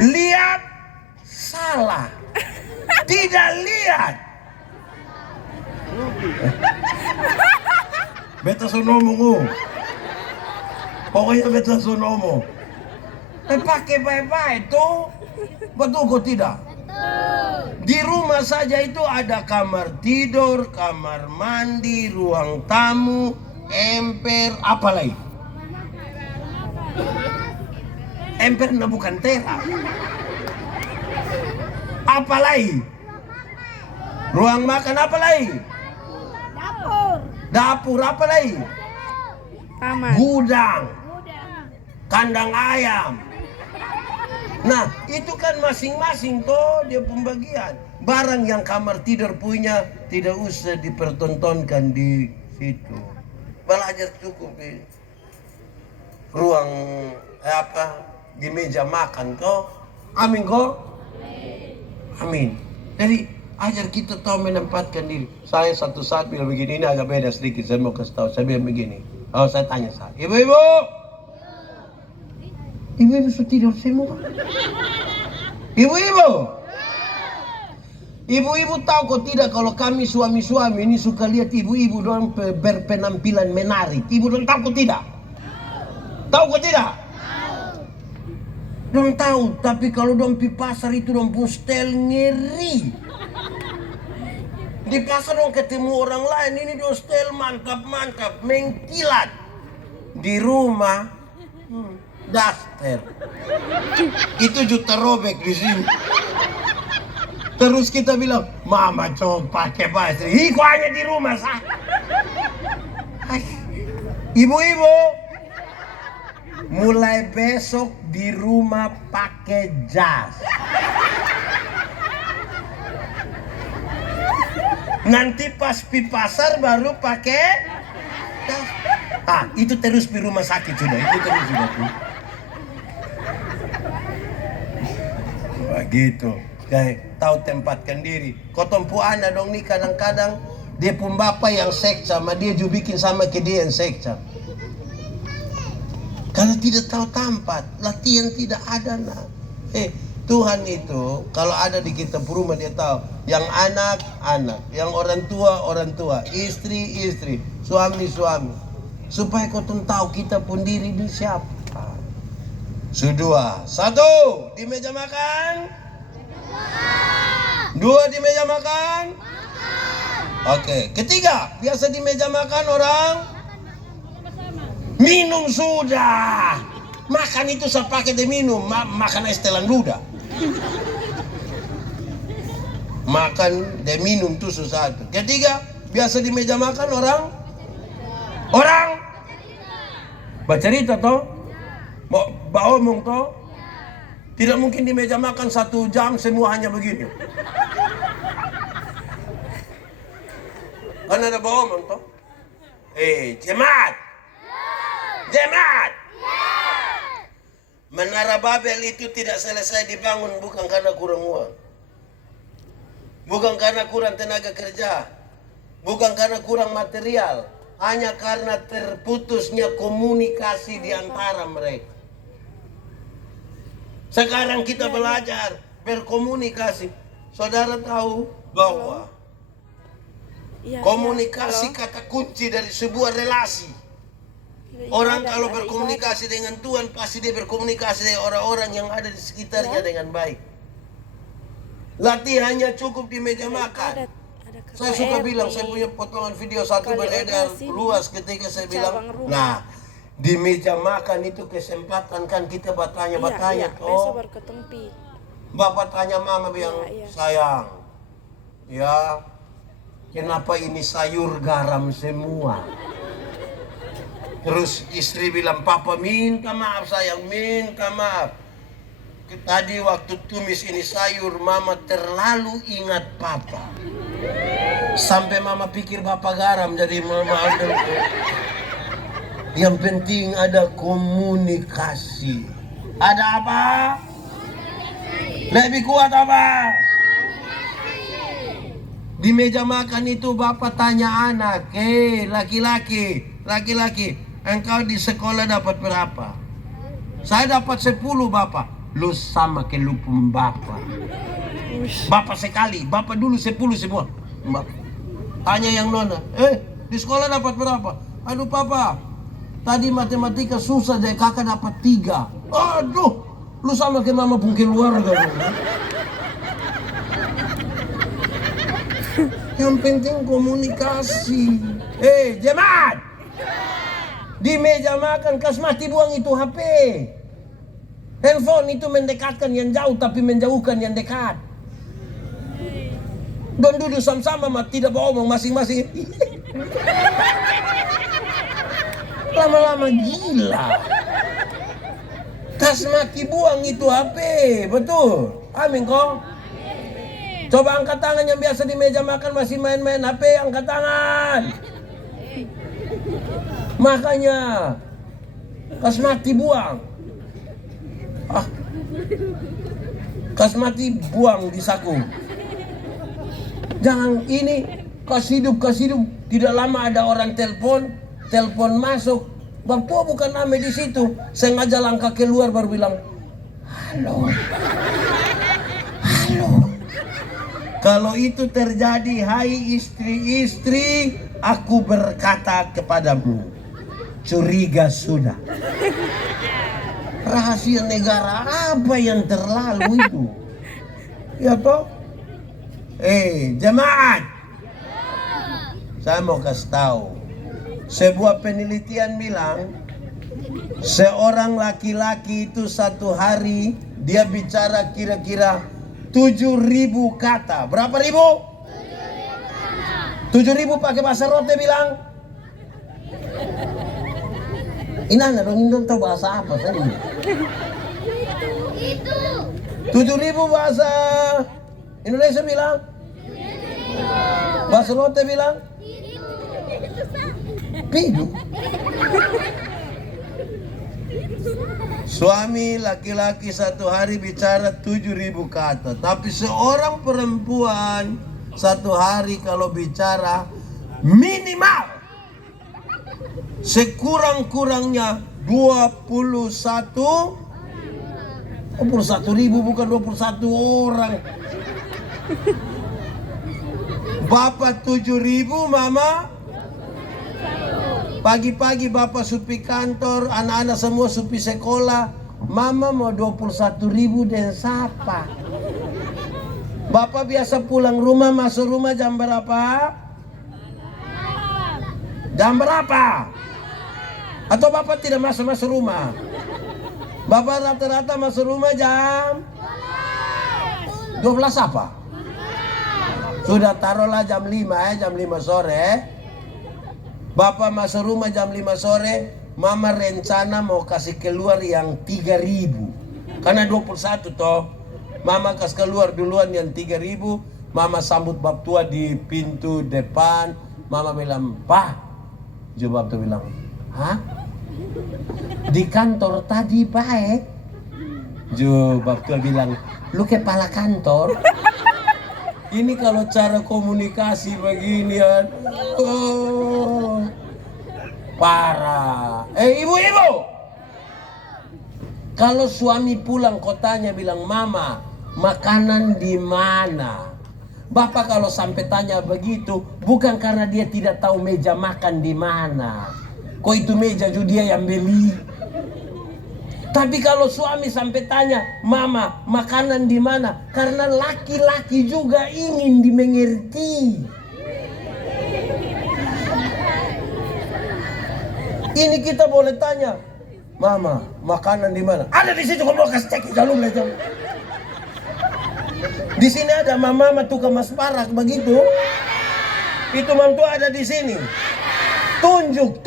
Lihat salah. Tidak lihat. Beta sonomo. Pokoknya beta sonomo. Pakai baik-baik tuh. Betul kok tidak? Di rumah saja itu ada kamar tidur, kamar mandi, ruang tamu, emper, apa lagi? Emper nah bukan teras. Apa lagi? Ruang makan apa lagi? Dapur apa lagi? Gudang. Kandang ayam. Nah, itu kan masing-masing tuh dia pembagian. Barang yang kamar tidur punya tidak usah dipertontonkan di situ. Belajar cukup di ruang di meja makan toh. Amin kok? Amin. Jadi ajar kita tahu menempatkan diri. Saya satu saat bilang begini, ini agak beda sedikit. Saya mau kasih tahu. Saya bilang begini. Kalau saya tanya saya, ibu-ibu, ibu-ibu sudah tidur semua. Ibu-ibu, ibu-ibu tahu kok tidak kalau kami suami-suami ini suka lihat ibu-ibu dong berpenampilan menarik. Ibu dong tahu kok tidak? Tahu kok tidak? Dong tahu, tapi kalau dong pi pasar itu dong pun style ngeri. Di pasar dong ketemu orang lain, ini dong style mantap-mantap, mengkilat. Di rumah, daster. Itu juta robek di sini. Terus kita bilang, mama coba pakai bahasa. Ih, kok hanya di rumah sah. Ibu-ibu, mulai besok di rumah pakai jas. Nanti pas pi pasar baru pakai jas. Itu terus di rumah sakit sudah. Itu terus sudah. Begitu. Kayak tahu tempatkan diri. Kotompu anda dong nih kadang-kadang dia pun bapak yang seksa, sama dia juga bikin sama ke dia yang seksa. Karena tidak tahu tempat, latihan tidak ada nak. Tuhan itu kalau ada di kita rumah dia tahu. Yang anak, yang orang tua, istri, suami. Supaya kau tahu kita pun diri ini siapa. Sudah. 1 di meja makan. 2 di meja makan. Oke. 3 biasa di meja makan orang minum sudah. Makan itu saya pakai di minum. Makan es telan luda. Makan dan minum itu susah. 4 biasa di meja makan orang bercerita toh, omong toh. Tidak mungkin di meja makan 1 jam semua hanya begini. Kan ada omong toh. Jemaat. Menara Babel itu tidak selesai dibangun bukan karena kurang uang. Bukan karena kurang tenaga kerja. Bukan karena kurang material. Hanya karena terputusnya komunikasi di antara mereka. Sekarang kita belajar berkomunikasi. Saudara tahu bahwa komunikasi kata kunci dari sebuah relasi. Orang kalau berkomunikasi dengan Tuhan pasti dia berkomunikasi dengan orang-orang yang ada di sekitarnya dengan baik. Latihannya cukup di meja makan. Saya suka bilang, saya punya potongan video satu beredar luas ketika saya bilang, nah di meja makan itu kesempatan kan kita bertanya toh. Bapak tanya mama bilang, sayang, ya kenapa ini sayur garam semua? Terus istri bilang, papa minta maaf sayang, minta maaf. Tadi waktu tumis ini sayur mama terlalu ingat papa. Sampai mama pikir bapak garam jadi mama ambil. Yang penting ada komunikasi. Ada apa? Lebih kuat apa? Di meja makan itu bapak tanya anak, laki-laki, engkau di sekolah dapat berapa? Saya dapat 10 bapak. Lu sama ke lupum bapak. Bapak sekali, bapak dulu 10 semua. Tanya yang nona, di sekolah dapat berapa? Aduh papa, tadi matematika susah jadi kakak dapat 3. Aduh, lu sama ke mama pun keluarga. Yang penting komunikasi. Jemaat, di meja makan kas mati buang itu HP. Handphone itu mendekatkan yang jauh tapi menjauhkan yang dekat. Don duduk sama-sama tidak bohong masing-masing. Lama-lama gila. Kas mati buang itu HP, betul? Amin kok. Coba angkat tangan yang biasa di meja makan masih main-main HP, angkat tangan. Makanya kas mati buang. Kas mati buang di saku. Jangan ini kasih hidup. Tidak lama ada orang telepon masuk. Bapak bukan ame di situ. Sengaja langkah keluar baru bilang, halo. Kalau itu terjadi, hai istri-istri, aku berkata kepadamu, curiga sudah. Rahasia negara apa yang terlalu itu? Ya toh? Jemaat, saya mau kasih tahu. Sebuah penelitian bilang Seorang laki-laki itu satu hari dia bicara kira-kira 7.000 kata. Berapa ribu? 7.000 pakai bahasa rote bilang. Ini anak dong tahu bahasa apa tadi? 7.000 bahasa Indonesia bilang. Bahasa rote bilang. Pidu. Suami laki-laki satu hari bicara 7.000 kata. Tapi seorang perempuan satu hari kalau bicara minimal sekurang-kurangnya 21.000 bukan 21 orang. Bapak 7.000, mama pagi-pagi bapak supi kantor, anak-anak semua supi sekolah, mama mau 21.000 dan sapa. Bapak biasa pulang rumah, masuk rumah jam berapa? Jam berapa? Atau bapak tidak masuk rumah? Bapak rata-rata masuk rumah jam 12 apa? Sudah taruhlah jam 5 jam 5 sore. Bapak masuk rumah jam 5 sore, mama rencana mau kasih keluar yang 3.000. Karena 21 toh. Mama kasih keluar duluan yang 3.000. Mama sambut bab tua di pintu depan. Mama bilang, "Pak." Jawab tuh bilang, "Hah? Di kantor tadi baik." Jawab tua bilang, "Lu kepala kantor?" Ini kalau cara komunikasi beginian, oh, parah. Ibu-ibu, kalau suami pulang kotanya bilang, "Mama, makanan di mana?" Bapak kalau sampai tanya begitu, bukan karena dia tidak tahu meja makan di mana. Kok itu meja juga dia yang beli. Tapi kalau suami sampai tanya, "Mama, makanan di mana?" Karena laki-laki juga ingin dimengerti. Ini kita boleh tanya, "Mama, makanan di mana?" "Ada di situ, kamu kasih cek jalur aja." Di sini ada mama tukang mas parak begitu. Itu mantu ada di sini. Tunjuk.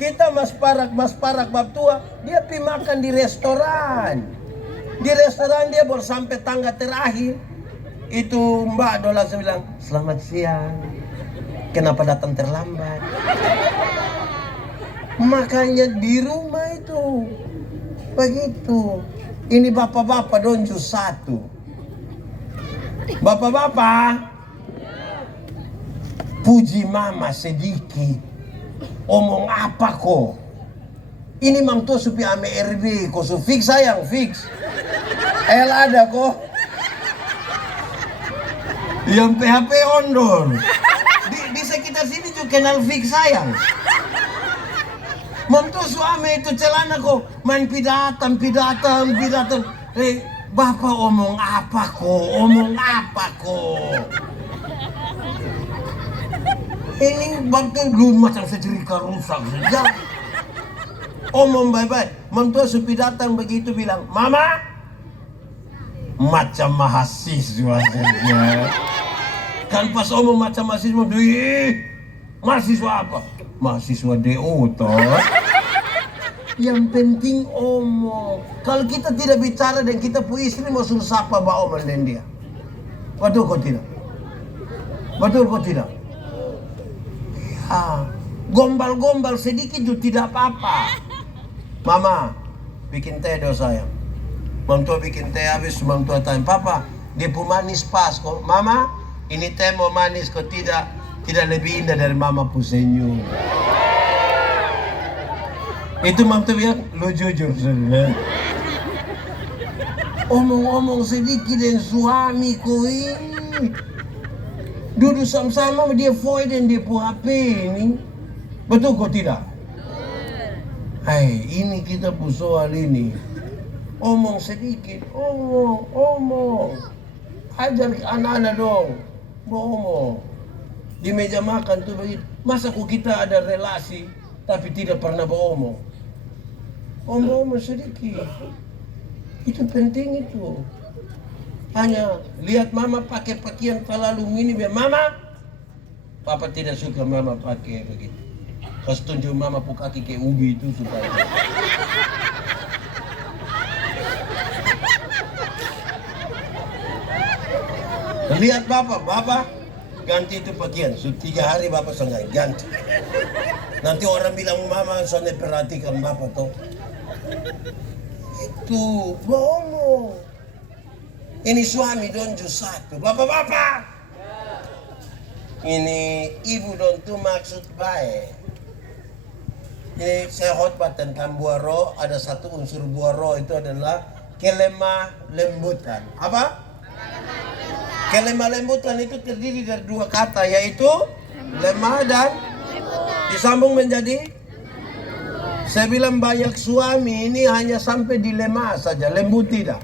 Kita mas parak bab tua, dia pergi makan di restoran. Di restoran dia baru sampai tangga terakhir. Itu Mbak Dola bilang, "Selamat siang. Kenapa datang terlambat?" Makanya di rumah itu begitu. Ini bapak-bapak donju satu. Bapak-bapak, puji mama sedikit. Omong apa kok? Ini mang tuh supi ame RB, kok su fix sayang fix. El ada kok. Yang PHP ondor. Di sekitar sini juga kenal fix sayang. Mang tuh suami itu celana kok main pidatam. Bapak omong apa kok? Ini bangkang belum macam secerika rusak saja. Omong baik-baik. Mentua supi datang begitu bilang, "Mama," macam mahasiswa saja. Kan pas omong macam mahasiswa, mahasiswa apa? Mahasiswa DO toh. Yang penting omong. Kalau kita tidak bicara dan kita punya istri mau suruh sapa bawa omong dan dia. Betul kok tidak? Gombal-gombal sedikit juga tidak apa-apa. "Mama, bikin teh dong sayang." Mantua bikin teh habis, mantua tanya, "Papa, dia pun manis pas kok." "Mama, ini teh mau manis kok tidak lebih indah dari mama pun senyum." Itu mantua bilang, "Lu jujur saja." Omong-omong sedikit dan suami koi. Duduk sama-sama dia void dan dia HP ini. Betul kok tidak? Ini kita pun soal ini. Omong sedikit, omong. Ajar anak-anak dong, ngomong. Di meja makan tuh begitu. Masa kok kita ada relasi tapi tidak pernah beromong? Omong sedikit. Itu penting itu. Hanya lihat mama pakai pakaian terlalu mini, mama, papa tidak suka mama pakai begitu. Kasih tunjuk mama kaki kayak ubi itu supaya. Lihat bapak ganti itu pakaian. 3 hari bapak sengaja ganti. Nanti orang bilang mama soalnya perhatikan bapak toh. Itu bohong. Ini suami donju satu. Bapak-bapak. Ini ibu dontu maksud baik. Ini saya khotbah tentang buah roh. Ada satu unsur buah roh itu adalah kelemah lembutan. Apa? Kelemah lembutan itu terdiri dari 2 kata, yaitu lemah dan disambung menjadi. Saya bilang banyak suami ini hanya sampai di lemah saja, lembut tidak.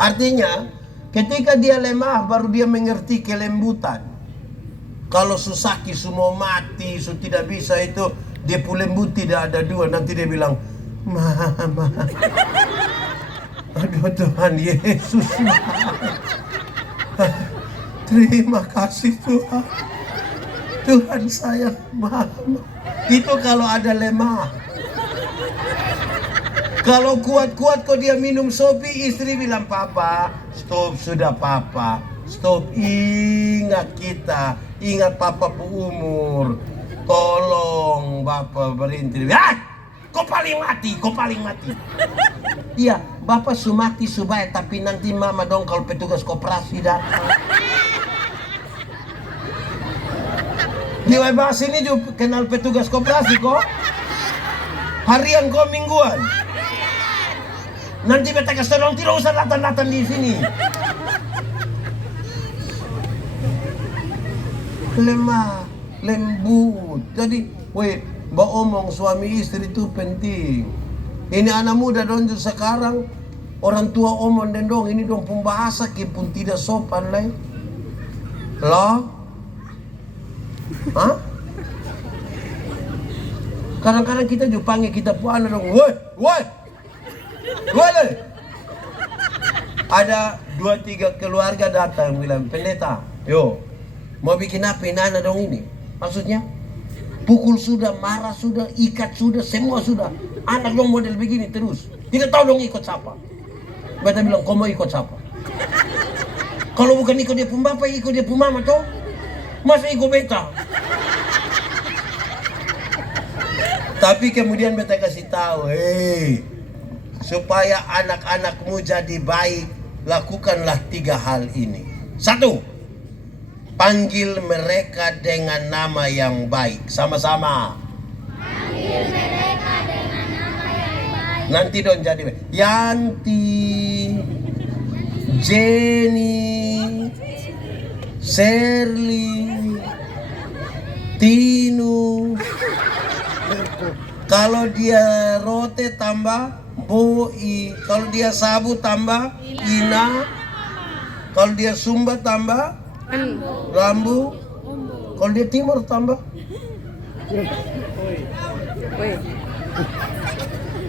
Artinya ketika dia lemah baru dia mengerti kelembutan. Kalau susaki semua mati, tidak bisa itu, dia pun lembut tidak ada 2. Nanti dia bilang, mama, aduh Tuhan Yesus, terima kasih Tuhan. Tuhan sayang mama. Itu kalau ada lemah. Kalau kuat-kuat kok dia minum sopi, istri bilang, papa, stop sudah papa. Stop, ingat kita. Ingat papa umur. Tolong bapak berhenti. Kau paling mati. Iya, bapak sumati subaya, tapi nanti mama dong kalau petugas koperasi datang. Di Webas ini juga kenal petugas koperasi kok. Harian kok mingguan. Nanti beta kasih tolong tidak usah latan-latan di sini. Lemah, lembut. Jadi, mbak omong suami istri itu penting. Ini anak muda dong sekarang, orang tua omong dan dong ini dong pembahasa pun tidak sopan lah. Loh? Hah? Kadang-kadang kita juga panggil kita pun anak dong, woi. Ada 2-3 keluarga datang bilang, pendeta, yo, mau bikin apa ini anak dong ini? Maksudnya? Pukul sudah, marah sudah, ikat sudah, semua sudah. Anak dong model begini terus. Tidak tahu dong ikut siapa. Beta bilang, kau mau ikut siapa? Kalau bukan ikut dia pun bapak, ikut dia pun mama toh. Masa ikut beta? Tapi kemudian beta kasih tahu, supaya anak-anakmu jadi baik, lakukanlah 3 hal ini. 1. Panggil mereka dengan nama yang baik. Sama-sama. Panggil mereka dengan nama yang baik. Nanti dong jadi baik. Yanti, Jenny, Shirley, Tinu. Kalau dia rote tambah Boi. Kalau dia sabu tambah Ina. Kalau dia Sumba tambah Rambu. Kalau dia Timur tambah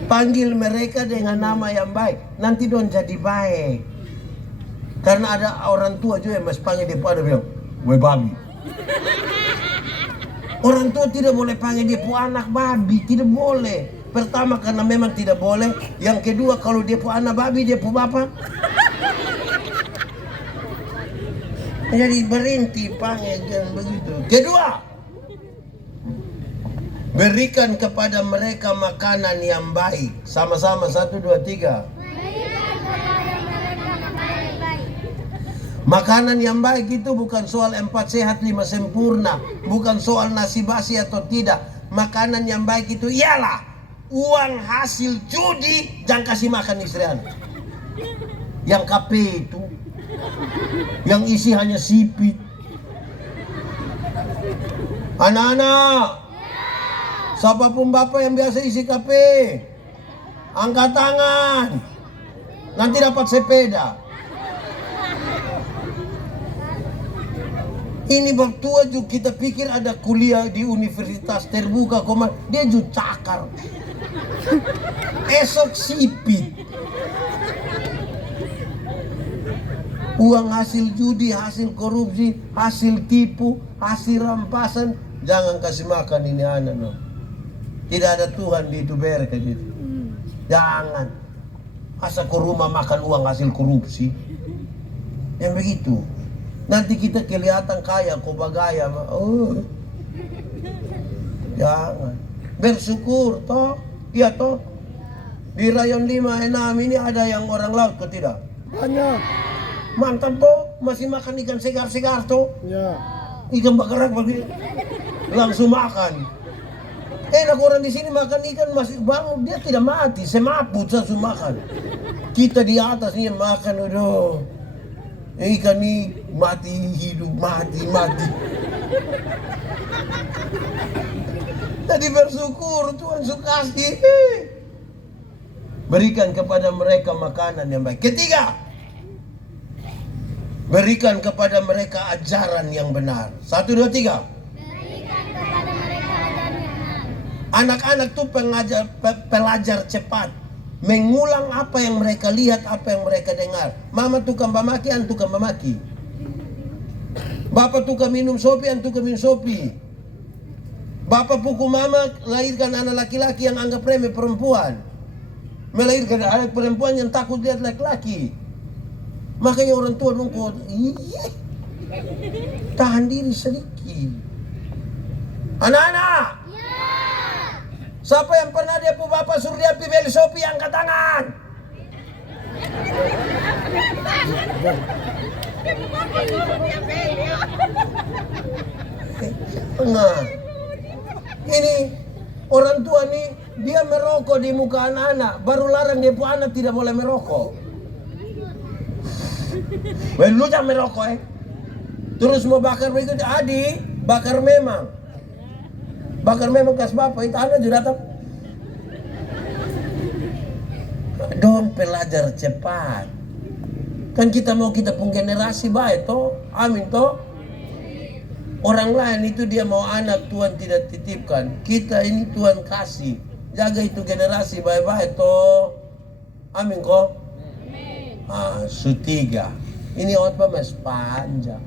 panggil mereka dengan nama yang baik. Nanti dong jadi baik. Karena ada orang tua juga yang masih panggil dia pada bilang, weh babi. Orang tua tidak boleh panggil dia pu anak babi, tidak boleh. Pertama karena memang tidak boleh. Yang kedua kalau dia pu anak babi, dia pu bapak. Jadi berhenti panggil jangan begitu. Kedua, berikan kepada mereka makanan yang baik. Sama-sama 1, 2, 3. Makanan yang baik itu bukan soal 4 sehat 5 sempurna. Bukan soal nasi basi atau tidak. Makanan yang baik itu ialah uang hasil judi jangan kasih makan istri Anda. Yang KP itu, yang isi hanya sipit. Anak-anak, siapapun bapak yang biasa isi KP, angkat tangan. Nanti dapat sepeda. Ini bab tua juga kita pikir ada kuliah di universitas terbuka koma, dia juga cakar. Esok sipit. Uang hasil judi, hasil korupsi, hasil tipu, hasil rampasan, jangan kasih makan ini anak no. Tidak ada Tuhan di itu berkat itu. Jangan. Asa ke rumah makan uang hasil korupsi. Yang begitu. Nanti kita kelihatan kaya, kok bagaya. Oh. Jangan. Bersyukur toh. Iya toh. Di rayon 5, 6 ini ada yang orang laut kok tidak? Banyak. Mantap toh. Masih makan ikan segar-segar toh. Ya. Ikan bakaran bagi langsung makan. Enak orang di sini makan ikan masih baru dia tidak mati, semaput langsung makan. Kita di atas nih makan, aduh. Ikan ini mati hidup, mati. Jadi bersyukur Tuhan kasih. Berikan kepada mereka makanan yang baik. Ketiga, berikan kepada mereka ajaran yang benar. 1, 2, 3. Berikan kepada mereka ajaran yang benar. Anak-anak tuh pelajar cepat. Mengulang apa yang mereka lihat, apa yang mereka dengar. Mama tukang memaki, an tukang memaki. Bapak tukang minum sopi, an tukang minum sopi. Bapak pukul mama, lahirkan anak laki-laki yang anggap remeh perempuan. Melahirkan anak perempuan yang takut lihat laki-laki. Makanya orang tua nunggu, tahan diri sedikit. Anak-anak, siapa yang pernah dia pu bapak suruh dia pi beli sopi, angkat tangan. Enggak. Ini orang tua nih dia merokok di muka anak-anak, baru larang dia pu anak tidak boleh merokok. Lu jangan merokok Terus mau bakar berikut, Adi bakar memang. Bakar memang kas bapak itu anak juga datang. Dong pelajar cepat. Kan kita mau kita pun generasi baik toh. Amin toh. Orang lain itu dia mau anak Tuhan tidak titipkan. Kita ini Tuhan kasih. Jaga itu generasi baik-baik toh. Amin kok. Sutiga. Ini khotbah mas panjang.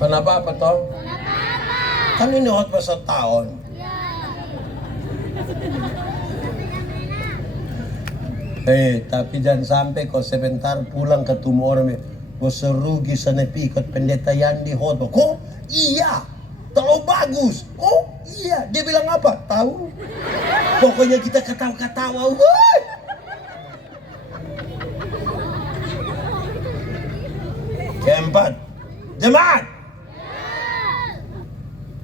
Kenapa apa toh? Kan ini khotbah setahun. Tapi jangan sampai kau sebentar pulang ketemu orang kau serugi sana ikut pendeta Yandi khotbah. Kok iya, terlalu bagus. Kok iya, dia bilang apa? Tahu? Pokoknya kita ketawa-ketawa. Keempat, jemaat.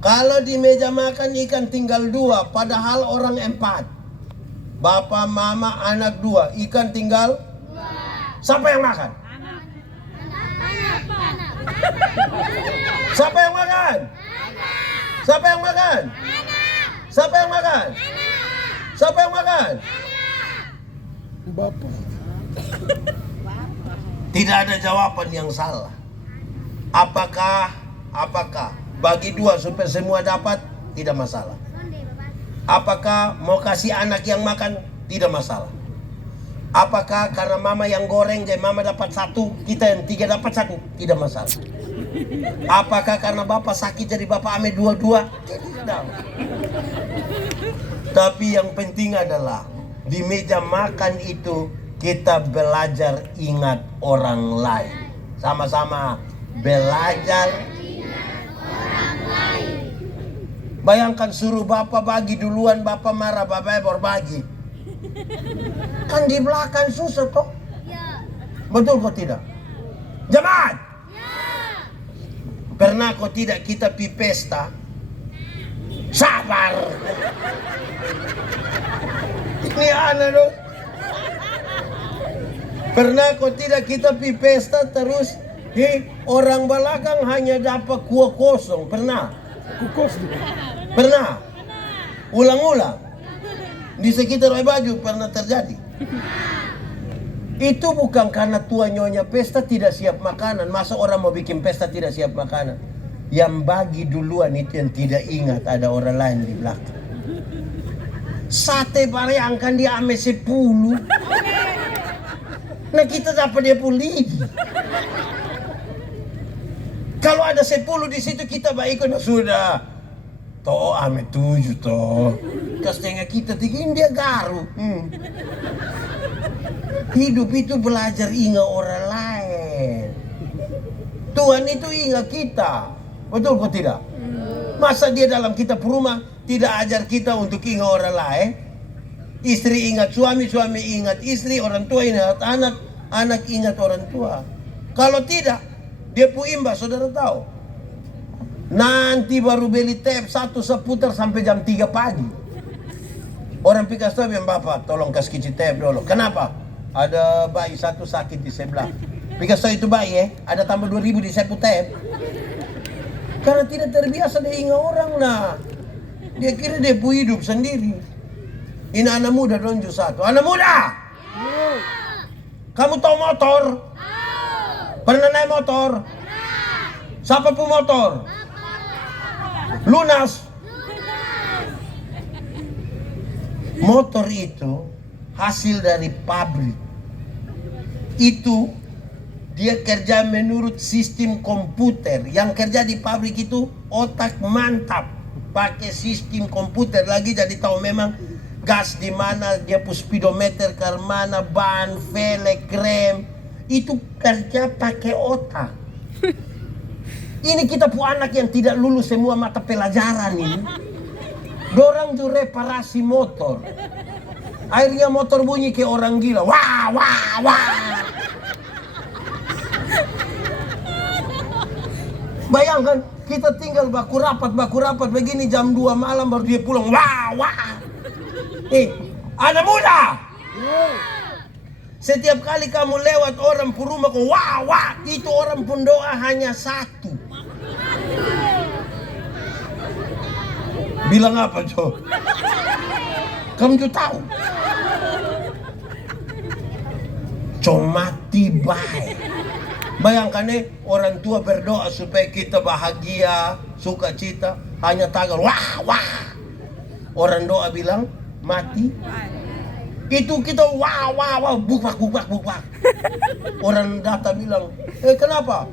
Kalau di meja makan ikan tinggal 2, padahal orang 4. Bapak, mama, anak 2, ikan tinggal 2. Siapa yang makan? Anak. Siapa yang makan? Siapa yang makan? Siapa yang makan? Siapa yang makan? Bapak. Tidak ada jawaban yang salah. Apakah bagi 2 supaya semua dapat? Tidak masalah. Apakah mau kasih anak yang makan? Tidak masalah. Apakah karena mama yang goreng jadi mama dapat 1, kita yang 3 dapat 1? Tidak masalah. Apakah karena bapak sakit jadi bapak ame 2? Tidak. Tapi yang penting adalah di meja makan itu kita belajar ingat orang lain. Sama-sama belajar ingat orang lain. Bayangkan suruh bapak bagi duluan, bapak marah, bapak berbagi. Kan di belakang susah toh? Ya. Betul kok tidak? Jemaat! Ya. Pernah kok tidak kita pi pesta? Sabar! Ini anak dong. Pernah kok tidak kita pi pesta terus orang belakang hanya dapat kuah kosong? Pernah? Kukos juga. Pernah? Ulang-ulang? Di sekitar baju pernah terjadi? Itu bukan karena tua nyonya pesta tidak siap makanan. Masa orang mau bikin pesta tidak siap makanan? Yang bagi duluan itu yang tidak ingat ada orang lain di belakang. Sate bayangkan dia ame 10. Nah kita dapat dia pun lebih. Kalau ada 10 di situ kita baik nah sudah. Toh ame 7 toh. Setengah kita tinggi dia garu. Hidup itu belajar ingat orang lain. Tuhan itu ingat kita. Betul kok tidak? Masa dia dalam kitab rumah tidak ajar kita untuk ingat orang lain? Istri ingat suami, suami ingat istri, orang tua ingat anak, anak ingat orang tua. Kalau tidak, dia pu imbas, saudara tahu. Nanti baru beli tape satu seputar sampai jam 3 pagi. Orang pikas tahu yang bapak, tolong kasih kicit tape dulu. Kenapa? Ada bayi satu sakit di sebelah. Pikas tahu itu bayi ada tambah 2.000 di sepu tape. Karena tidak terbiasa dia ingat orang nah. Dia kira dia pu hidup sendiri. Ini anak muda donju satu. Anak muda! Kamu tahu motor? Pernah naik motor? Siapa pu motor? Lunas. Motor itu hasil dari pabrik. Itu dia kerja menurut sistem komputer. Yang kerja di pabrik itu otak mantap. Pakai sistem komputer lagi jadi tahu memang gas di mana, dia pu speedometer ke mana, ban, velg, rem. Itu kerja pakai otak. Ini kita pu anak yang tidak lulus semua mata pelajaran ini. Dorang tuh reparasi motor. Akhirnya motor bunyi kayak orang gila. Wah, wah, wah. Bayangkan kita tinggal baku rapat begini jam 2 malam baru dia pulang. Wah, wah. Anak muda. Setiap kali kamu lewat orang pu rumah kau wah, wah. Itu orang pun doa hanya satu. Bilang apa, Jo? Kamu tuh tahu? Mati baik. Bayangkan orang tua berdoa supaya kita bahagia, sukacita, hanya tagar wah, wah. Orang doa bilang mati. Itu kita wah, wah, wah, bukak. Orang data bilang, kenapa?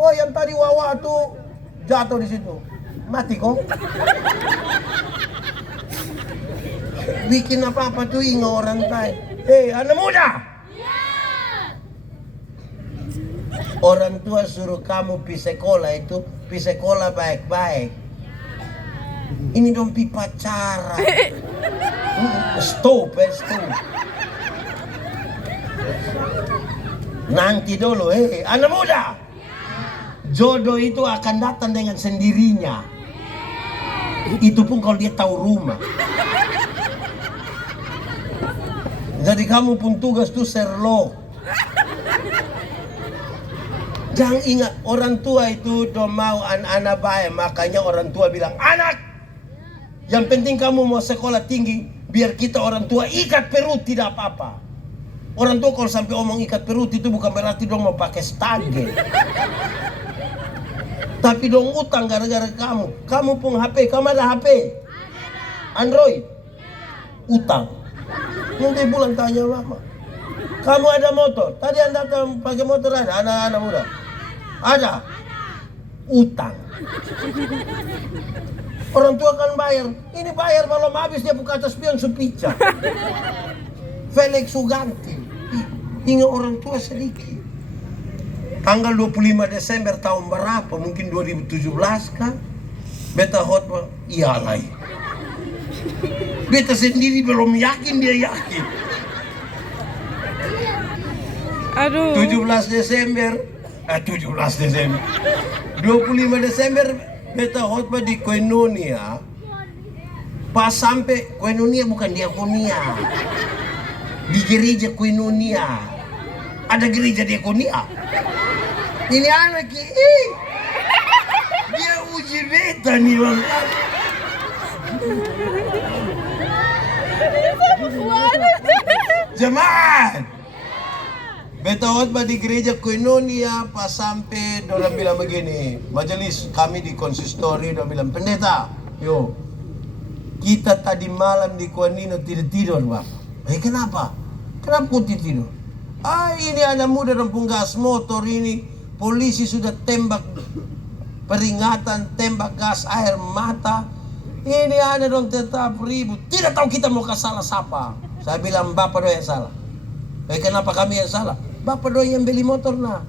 Oh yang tadi wah, wah tuh jatuh di situ. Mati kok. Bikin apa-apa tuh ingat orang lain. Anak muda. Orang tua suruh kamu pergi sekolah itu, pergi sekolah baik-baik. Ini dong pi pacaran. Stop. Nanti dulu, anak muda. Jodoh itu akan datang dengan sendirinya. Itu pun kalau dia tahu rumah. Jadi kamu pun tugas tuh Sherlock. Jangan ingat orang tua itu udah mau anak-anak baik. Makanya orang tua bilang, anak, yang penting kamu mau sekolah tinggi, biar kita orang tua ikat perut tidak apa-apa. Orang tua kalau sampai omong ikat perut itu bukan berarti dong mau pakai stage. Tapi dong utang gara-gara kamu. Kamu pun HP, kamu ada HP? Android? Utang. Nanti bulan tanya mama. Kamu ada motor? Tadi anda datang pakai motor ada? Anak-anak muda? Ada? Utang. Orang tua kan bayar. Ini bayar malam habis dia buka atas pion supica. Felix Suganti. Ingat orang tua sedikit. Tanggal 25 Desember tahun berapa? Mungkin 2017 kan? Beta hotman, iyalah. Beta sendiri belum yakin dia yakin. Aduh. 17 Desember. 25 Desember beta hotman di Koinonia. Pas sampai Koinonia bukan diakonia. Di gereja Koinonia. Ada gereja diakonia. Ini anak dia uji beta nih bang. Jemaat, Beta khotbah di gereja Koinonia pas sampai dorang bilang begini, majelis kami di konsistori dorang bilang, pendeta, yo kita tadi malam di Koinino tidak tidur Bapak. Kenapa? Kenapa kau tidak tidur? Ini anak muda dan penggas motor ini, polisi sudah tembak peringatan, tembak gas air mata. Ini ada dong tetap ribut. Tidak tahu kita mau ke salah siapa. Saya bilang Bapak doa yang salah. Kenapa kami yang salah? Bapak doa yang beli motor nah.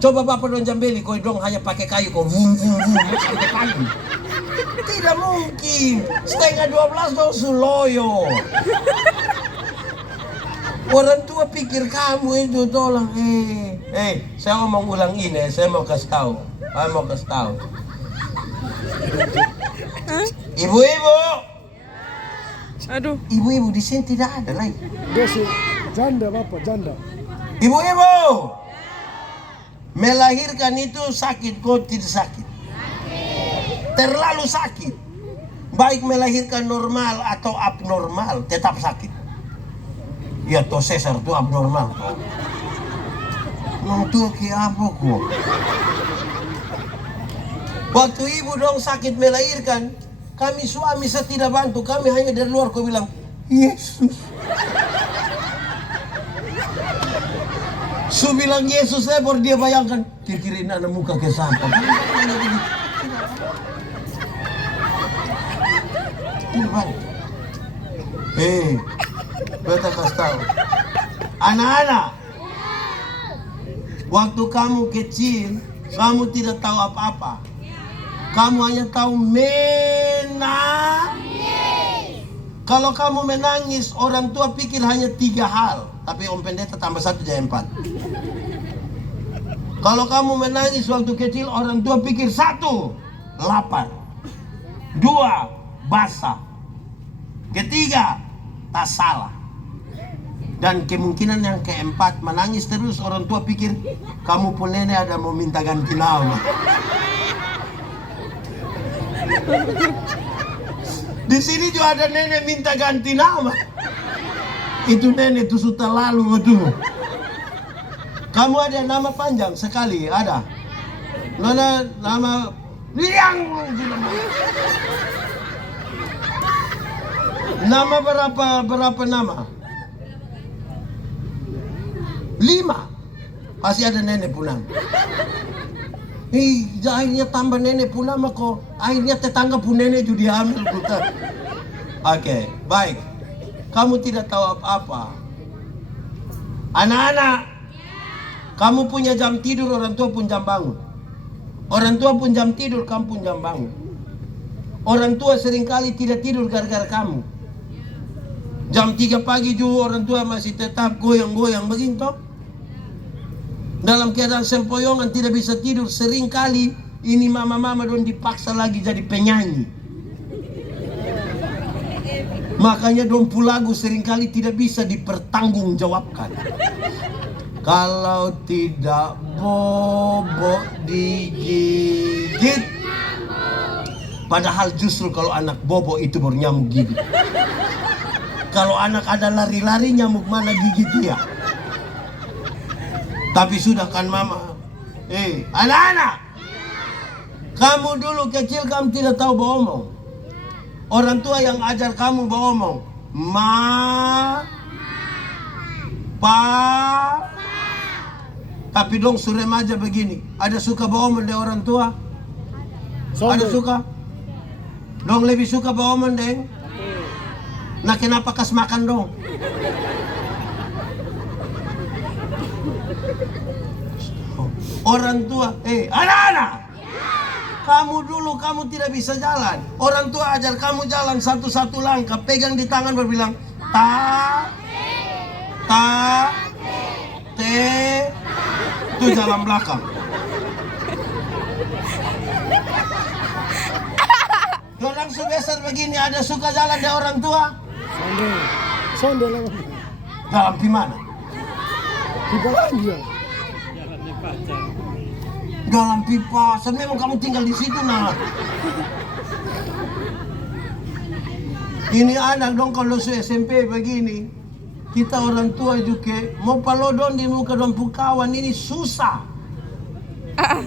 Coba Bapak doa yang beli, kau dong hanya pakai kayu, kau vum vum vum pakai kayu. Tidak mungkin. 11:30 dong suloyo. Orang tua pikir kamu itu tolong. Saya ngomong ulang ini, saya mau kasih tahu. Ibu-ibu. Aduh. Ibu-ibu di sini tidak ada lagi. Dia sih janda Bapak, janda. Ibu-ibu. Melahirkan itu sakit kok tidak sakit? Terlalu sakit. Baik melahirkan normal atau abnormal tetap sakit. Ya toh sesar itu abnormal. Mau tua ke apa kok? Waktu ibu dong sakit melahirkan, kami suami saya tidak bantu, kami hanya dari luar. Kau bilang, Yesus. Su bilang Yesus, saya baru dia bayangkan, kira-kira anak muka ke sampah. Beta kasih tahu. Anak-anak, waktu kamu kecil, kamu tidak tahu apa-apa. Kamu hanya tahu menangis. Kalau kamu menangis, orang tua pikir hanya 3 hal. Tapi Om Pendeta tambah 1 jadi 4. Kalau kamu menangis waktu kecil, orang tua pikir 1, lapar. 2, basah. 3, tak salah. Dan kemungkinan yang keempat, menangis terus, orang tua pikir kamu pun nenek ada mau minta ganti nama. Di sini juga ada nenek minta ganti nama. Itu nenek itu sudah lalu betul. Kamu ada nama panjang sekali, ada. Nama Liang. Nama berapa nama? 5. Pasti ada nenek punama. Akhirnya tambah nenek punama kok. Akhirnya tetangga pun nenek juga diambil bukan. Oke, baik. Kamu tidak tahu apa-apa. Anak-anak, kamu punya jam tidur, orang tua pun jam bangun. Orang tua pun jam tidur, kamu pun jam bangun. Orang tua seringkali tidak tidur gara-gara kamu. Jam 3 pagi juga orang tua masih tetap goyang-goyang begini toh. Dalam keadaan sempoyongan tidak bisa tidur. Seringkali ini mama-mama don dipaksa lagi jadi penyanyi. Makanya dompu lagu seringkali tidak bisa dipertanggungjawabkan. Kalau tidak bobo digigit. Padahal justru kalau anak bobo itu baru nyamuk gigit. Kalau anak ada lari-lari, nyamuk mana gigit dia. Tapi sudah kan mama. Anak-anak, kamu dulu kecil kamu tidak tahu bohong. Orang tua yang ajar kamu bohong. Ma, pa. Tapi dong remaja begini, ada suka bohong dari orang tua? Ada suka? Dong lebih suka bohong deng? Nah kenapa kas makan dong? Orang tua, anak-anak, kamu dulu kamu tidak bisa jalan. Orang tua ajar kamu jalan satu-satu langkah, pegang di tangan berbilang te, itu jalan belakang. Orang sebesar begini ada suka jalan dari orang tua? Sondel lewat. Dalam gimana? Pipa dia. Dalam pipa. Memang kamu tinggal di situ nah. Ini anak dong kalau SMP begini. kita orang tua juga mau palodon di muka dompu kawan ini susah.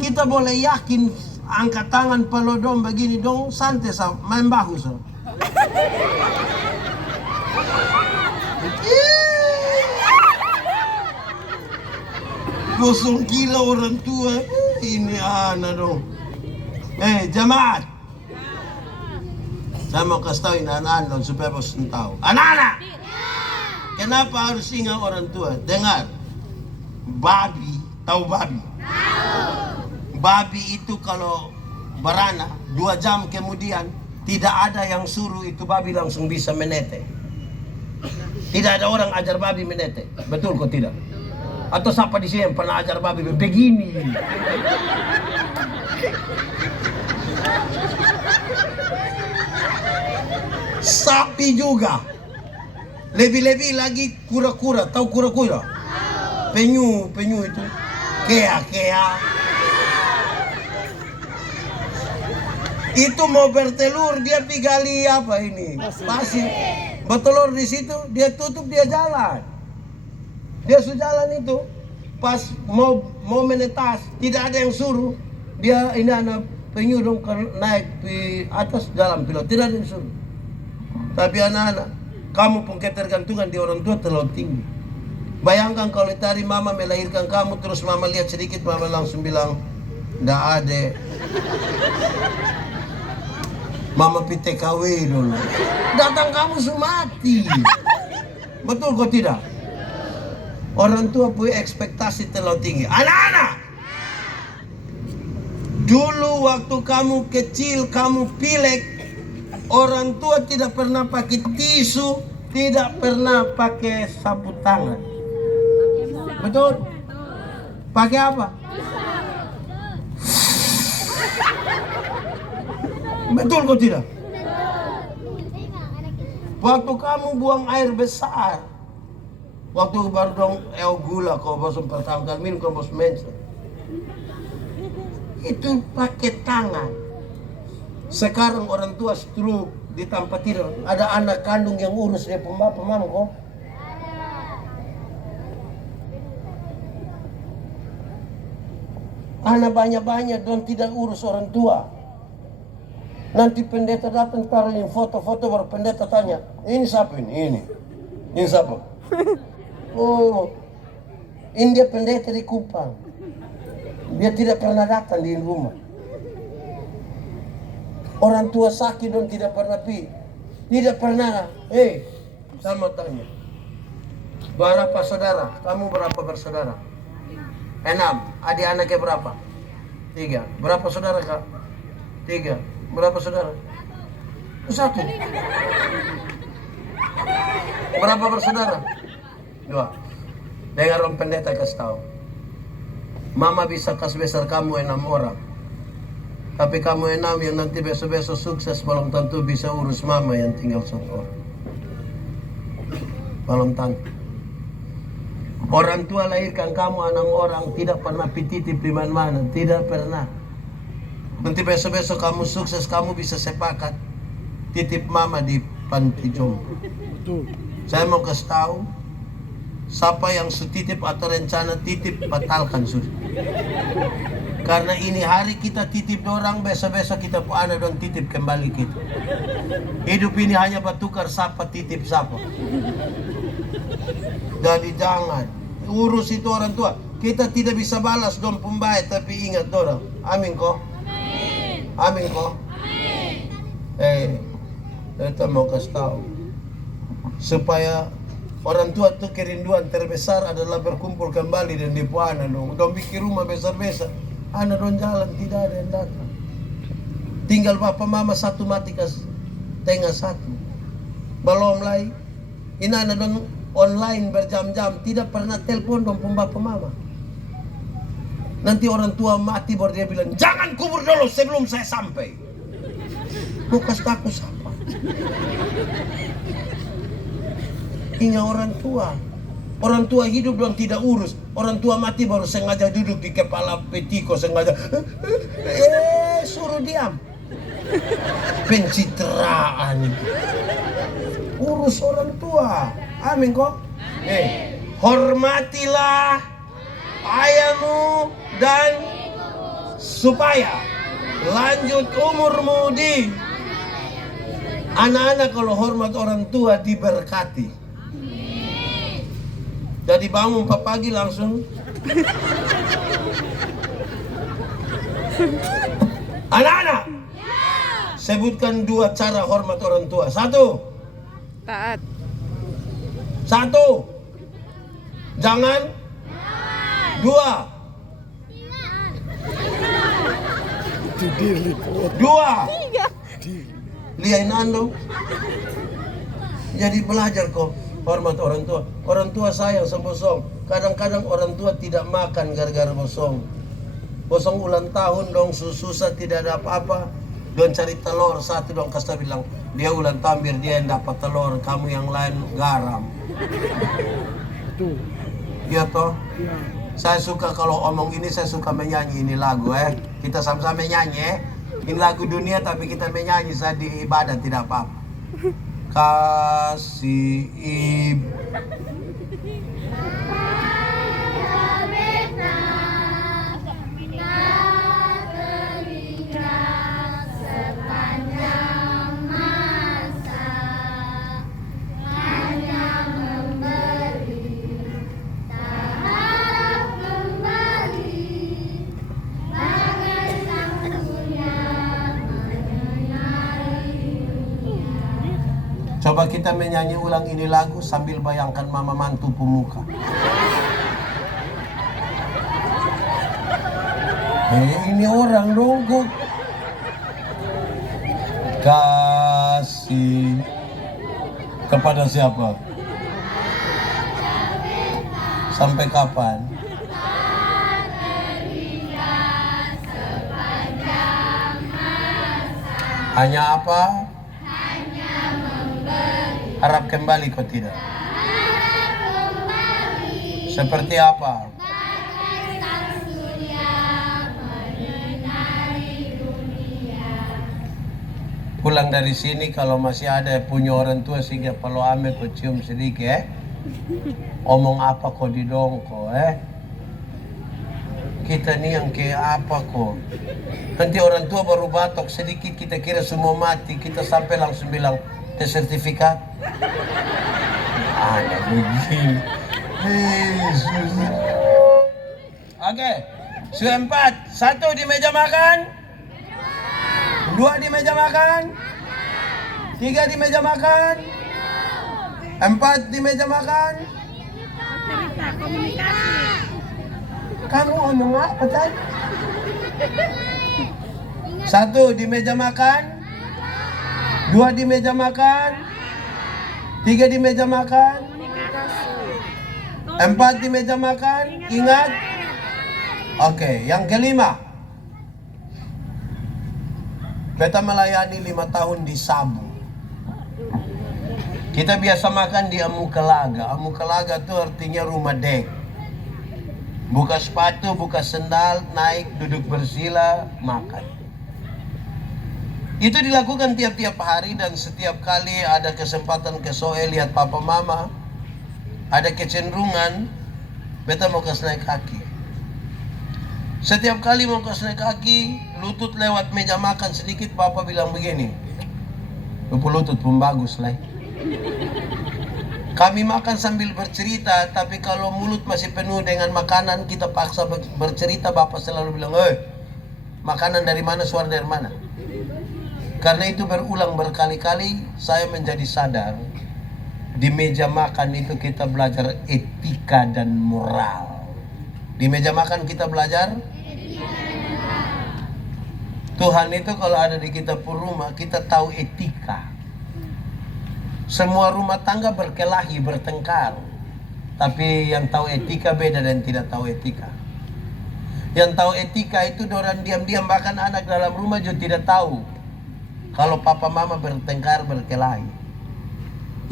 Kita boleh yakin angkat tangan palodon begini dong santai sama main bahu so. Kosong gila orang tua ini anak dong. Jemaat, saya mau kasih tahu ini anak-anak supaya bos tahu. Anak-anak, kenapa harus ingat orang tua? Dengar, babi, tahu babi? Babi itu kalau beranak 2 jam kemudian tidak ada yang suruh itu babi langsung bisa menete. Tidak ada orang ajar babi menete, betul kok tidak? Atau siapa di sini yang pernah ajar babi begini? Sapi juga. Lebih-lebih lagi kura-kura, tahu kura-kura? Penyu itu. Kea. Itu mau bertelur dia pigali apa ini? Pasir. Bertelur di situ, dia tutup, dia jalan. Dia sudah jalan itu. Pas mau menetas, tidak ada yang suruh. Dia ini anak penyu dong naik di atas jalan pilot, tidak ada yang suruh. Tapi anak-anak, kamu pun ketergantungan di orang tua terlalu tinggi. Bayangkan kalau tadi mama melahirkan kamu, terus mama lihat sedikit, mama langsung bilang, nggak ada. Mama PTKW dulu. Datang kamu mati. Betul kok tidak? Orang tua punya ekspektasi terlalu tinggi. Anak-anak, dulu waktu kamu kecil, kamu pilek, orang tua tidak pernah pakai tisu, tidak pernah pakai sapu tangan. Betul? Pakai apa? Betul kok tidak? Waktu kamu buang air besar, waktu baru dong gula kau bos pertama kali minum kau bos mensa, itu pakai tangan. Sekarang orang tua stroke di tempat tidur, ada anak kandung yang urus dia bapak mama kok. Anak banyak-banyak dan tidak urus orang tua. Nanti pendeta datang taruhin foto-foto, baru pendeta tanya, ini siapa ini? Ini siapa? Oh, ini dia pendeta di Kupang. Dia tidak pernah datang di rumah. Orang tua sakit dan tidak pernah pergi. Tidak pernah. Saya mau tanya. Berapa saudara? Kamu berapa bersaudara? 6. Adik-anaknya berapa? 3. Berapa saudara kak? 3. Berapa saudara? 1. Berapa bersaudara? 2. Dengar orang pendeta kasih tahu. Mama bisa kasih besar kamu 6 orang. Tapi kamu 6 yang nanti besok-besok sukses belum tentu bisa urus mama yang tinggal 1 orang. Belum tentu. Orang tua lahirkan kamu 6 orang, tidak pernah pititip di mana-mana, tidak pernah. Nanti besok-besok kamu sukses, kamu bisa sepakat titip mama di panti jompo. Saya mau kasih tahu, siapa yang titip atau rencana titip, batalkan sudah. Karena ini hari kita titip orang, besok-besok kita anak dan titip kembali kita. Hidup ini hanya bertukar siapa titip siapa. Jadi jangan urus itu orang tua. Kita tidak bisa balas dong pembaik, tapi ingat orang. Amin kok. Amin kok. Kita mau kasih tahu supaya orang tua tuh kerinduan terbesar adalah berkumpul kembali dan dipu anak dong. Dong bikin rumah besar-besar, anak dong jalan tidak ada yang datang. Tinggal bapak mama satu mati kas tengah satu. Belum lagi ini anak dong online berjam-jam, tidak pernah telepon dong bapak mama. Nanti orang tua mati baru dia bilang, jangan kubur dulu sebelum saya sampai. Mau kasih takut siapa? Ingat orang tua. Orang tua hidup dan tidak urus. Orang tua mati baru sengaja duduk di kepala petiko, sengaja. Suruh diam. Pencitraan itu. Urus orang tua. Amin kok. Hormatilah ayahmu dan supaya lanjut umurmu di anak-anak. Kalau hormat orang tua diberkati. Jadi bangun pagi langsung. Anak-anak, sebutkan 2 cara hormat orang tua. 1, Taat. 1, jangan. 2, Tidiri kuat. 2, liain ando. Jadi belajar kok hormat orang tua. Orang tua sayang sama bosong. Kadang-kadang orang tua tidak makan gara-gara bosong. Bosong ulang tahun dong, susah tidak ada apa-apa. Don cari telur 1 dong, kasih bilang dia ulang tahun biar dia yang dapat telur, kamu yang lain garam. Tuh. Iya toh? Ya. Saya suka kalau omong ini, saya suka menyanyi ini lagu Kita sama-sama menyanyi Ini lagu dunia tapi kita menyanyi saat di ibadah tidak apa-apa. Kasih ibu. Coba kita menyanyi ulang ini lagu sambil bayangkan mama mantu pemuka. Ini orang dong kok. Kasih kepada siapa? Sampai kapan? Hanya apa? Harap kembali kau tidak? Seperti apa? Pulang dari sini kalau masih ada punya orang tua sehingga kalau ame kau cium sedikit omong apa kau didongko Kita nih yang kayak apa kok? Nanti orang tua baru batok sedikit kita kira semua mati, kita sampai langsung bilang tes sertifikat. Ada begini. Yesus. Oke, sudah 4. 1 di meja makan. 2 di meja makan. 3 di meja makan. 4 di meja makan. Kamu ngomong apa tadi? 1 di meja makan. 2 di meja makan. 3 di meja makan. 4 di meja makan. Ingat. Oke, yang kelima. Beta melayani 5 tahun di Sabu. Kita biasa makan di Amukalaga. Amukalaga itu artinya rumah dek. Buka sepatu, buka sendal, naik, duduk bersila, makan. Itu dilakukan tiap-tiap hari dan setiap kali ada kesempatan ke Soe lihat papa mama, ada kecenderungan beta mau kasih naik kaki. Setiap kali mau kasih naik kaki, lutut lewat meja makan sedikit, papa bilang begini, lutut pun bagus lah. Kami makan sambil bercerita, tapi kalau mulut masih penuh dengan makanan, kita paksa bercerita, bapak selalu bilang, makanan dari mana, suara dari mana? Karena itu berulang berkali-kali, saya menjadi sadar, di meja makan itu kita belajar etika dan moral. Di meja makan kita belajar Tuhan itu kalau ada di kita pun rumah, kita tahu etika. Semua rumah tangga berkelahi, bertengkar. Tapi yang tahu etika beda dan tidak tahu etika. Yang tahu etika itu orang diam-diam, bahkan anak dalam rumah juga tidak tahu kalau papa mama bertengkar, berkelahi.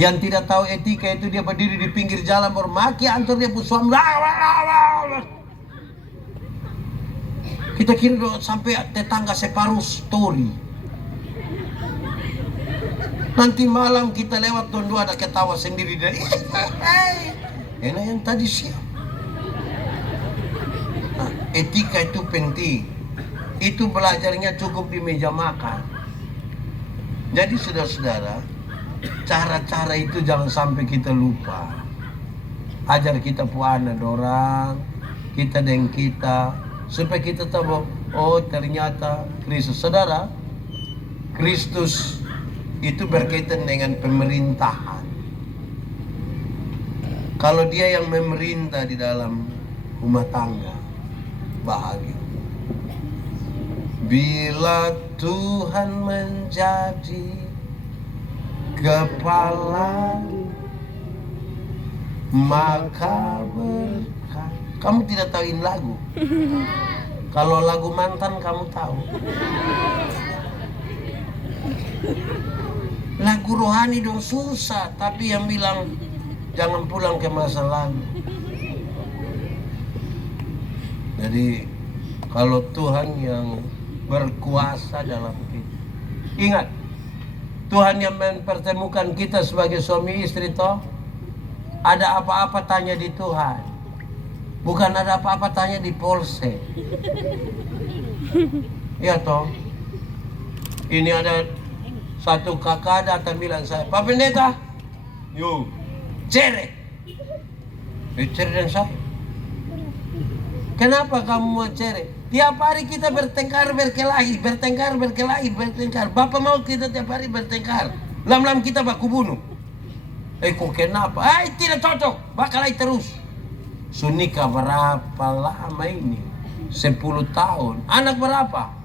Yang tidak tahu etika itu dia berdiri di pinggir jalan bermaki antar dia pun suami. Kita kira sampai tetangga separuh story. Nanti malam kita lewat dua ada ketawa sendiri dari enak yang tadi siap. Nah, etika itu penting. Itu belajarnya cukup di meja makan. Jadi saudara-saudara, cara-cara itu jangan sampai kita lupa. Ajar kita puana dorang, kita dan kita, supaya kita tahu, oh ternyata Kristus. Saudara, Kristus itu berkaitan dengan pemerintahan. Kalau dia yang memerintah di dalam rumah tangga, bahagia. Bila Tuhan menjadi kepala, maka berkah. Kamu tidak tahu ini lagu? Kalau lagu mantan kamu tahu. Lagu rohani dong susah, tapi yang bilang jangan pulang ke masa lalu. Jadi kalau Tuhan yang berkuasa dalam kita, ingat, Tuhan yang mempertemukan kita sebagai suami istri toh. Ada apa-apa tanya di Tuhan, bukan ada apa-apa tanya di polsek. Ya toh. Ini ada satu kakak datang bilang saya, Pak Pendeta, yuk cerai. Cerai dan saya. Kenapa kamu mau cerai? Tiap hari kita bertengkar berkelahi. Bapak mau kita tiap hari bertengkar. Lam-lam kita baku bunuh. Kok kenapa? Tidak cocok. Bakalai terus. Sunika berapa lama ini? 10 tahun. Anak berapa?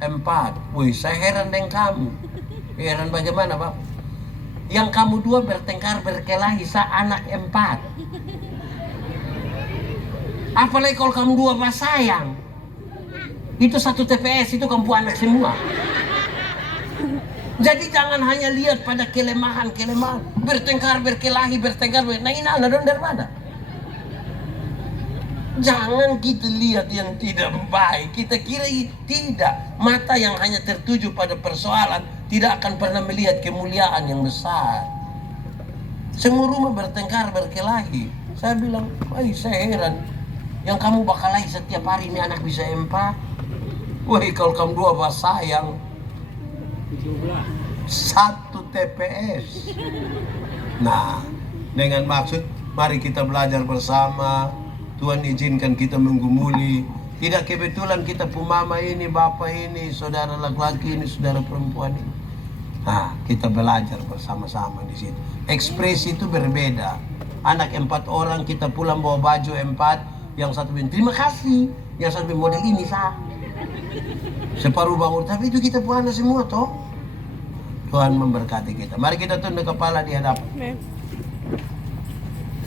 4. Wih, saya heran dengan kamu. Heran bagaimana, Bapak? Yang kamu 2 bertengkar berkelahi, saya anak 4. Apalagi kalau kamu 2 pas sayang. Itu 1 TPS, itu kamu anak semua. Jadi jangan hanya lihat pada kelemahan. Bertengkar, berkelahi. Nah ini anak don dari mana? Jangan kita lihat yang tidak baik. Kita kira tidak. Mata yang hanya tertuju pada persoalan tidak akan pernah melihat kemuliaan yang besar. Semua rumah bertengkar, berkelahi. Saya bilang, saya heran. Yang kamu bakalai setiap hari ini anak bisa 4. Wih, kalau kamu 2 pas sayang 1 TPS. Nah, dengan maksud mari kita belajar bersama. Tuhan izinkan kita menggumuli. Tidak kebetulan kita pumama ini, bapak ini, saudara laki-laki ini, saudara perempuan ini. Nah, kita belajar bersama-sama di situ. Ekspresi itu berbeda. Anak 4 orang, kita pulang bawa baju 4. Yang satu bilang, terima kasih. Yang satu bilang, model ini sah. Separuh bangun, tapi itu kita puana semua toh. Tuhan memberkati kita. Mari kita tunduk kepala di hadapan.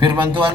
Firman Tuhan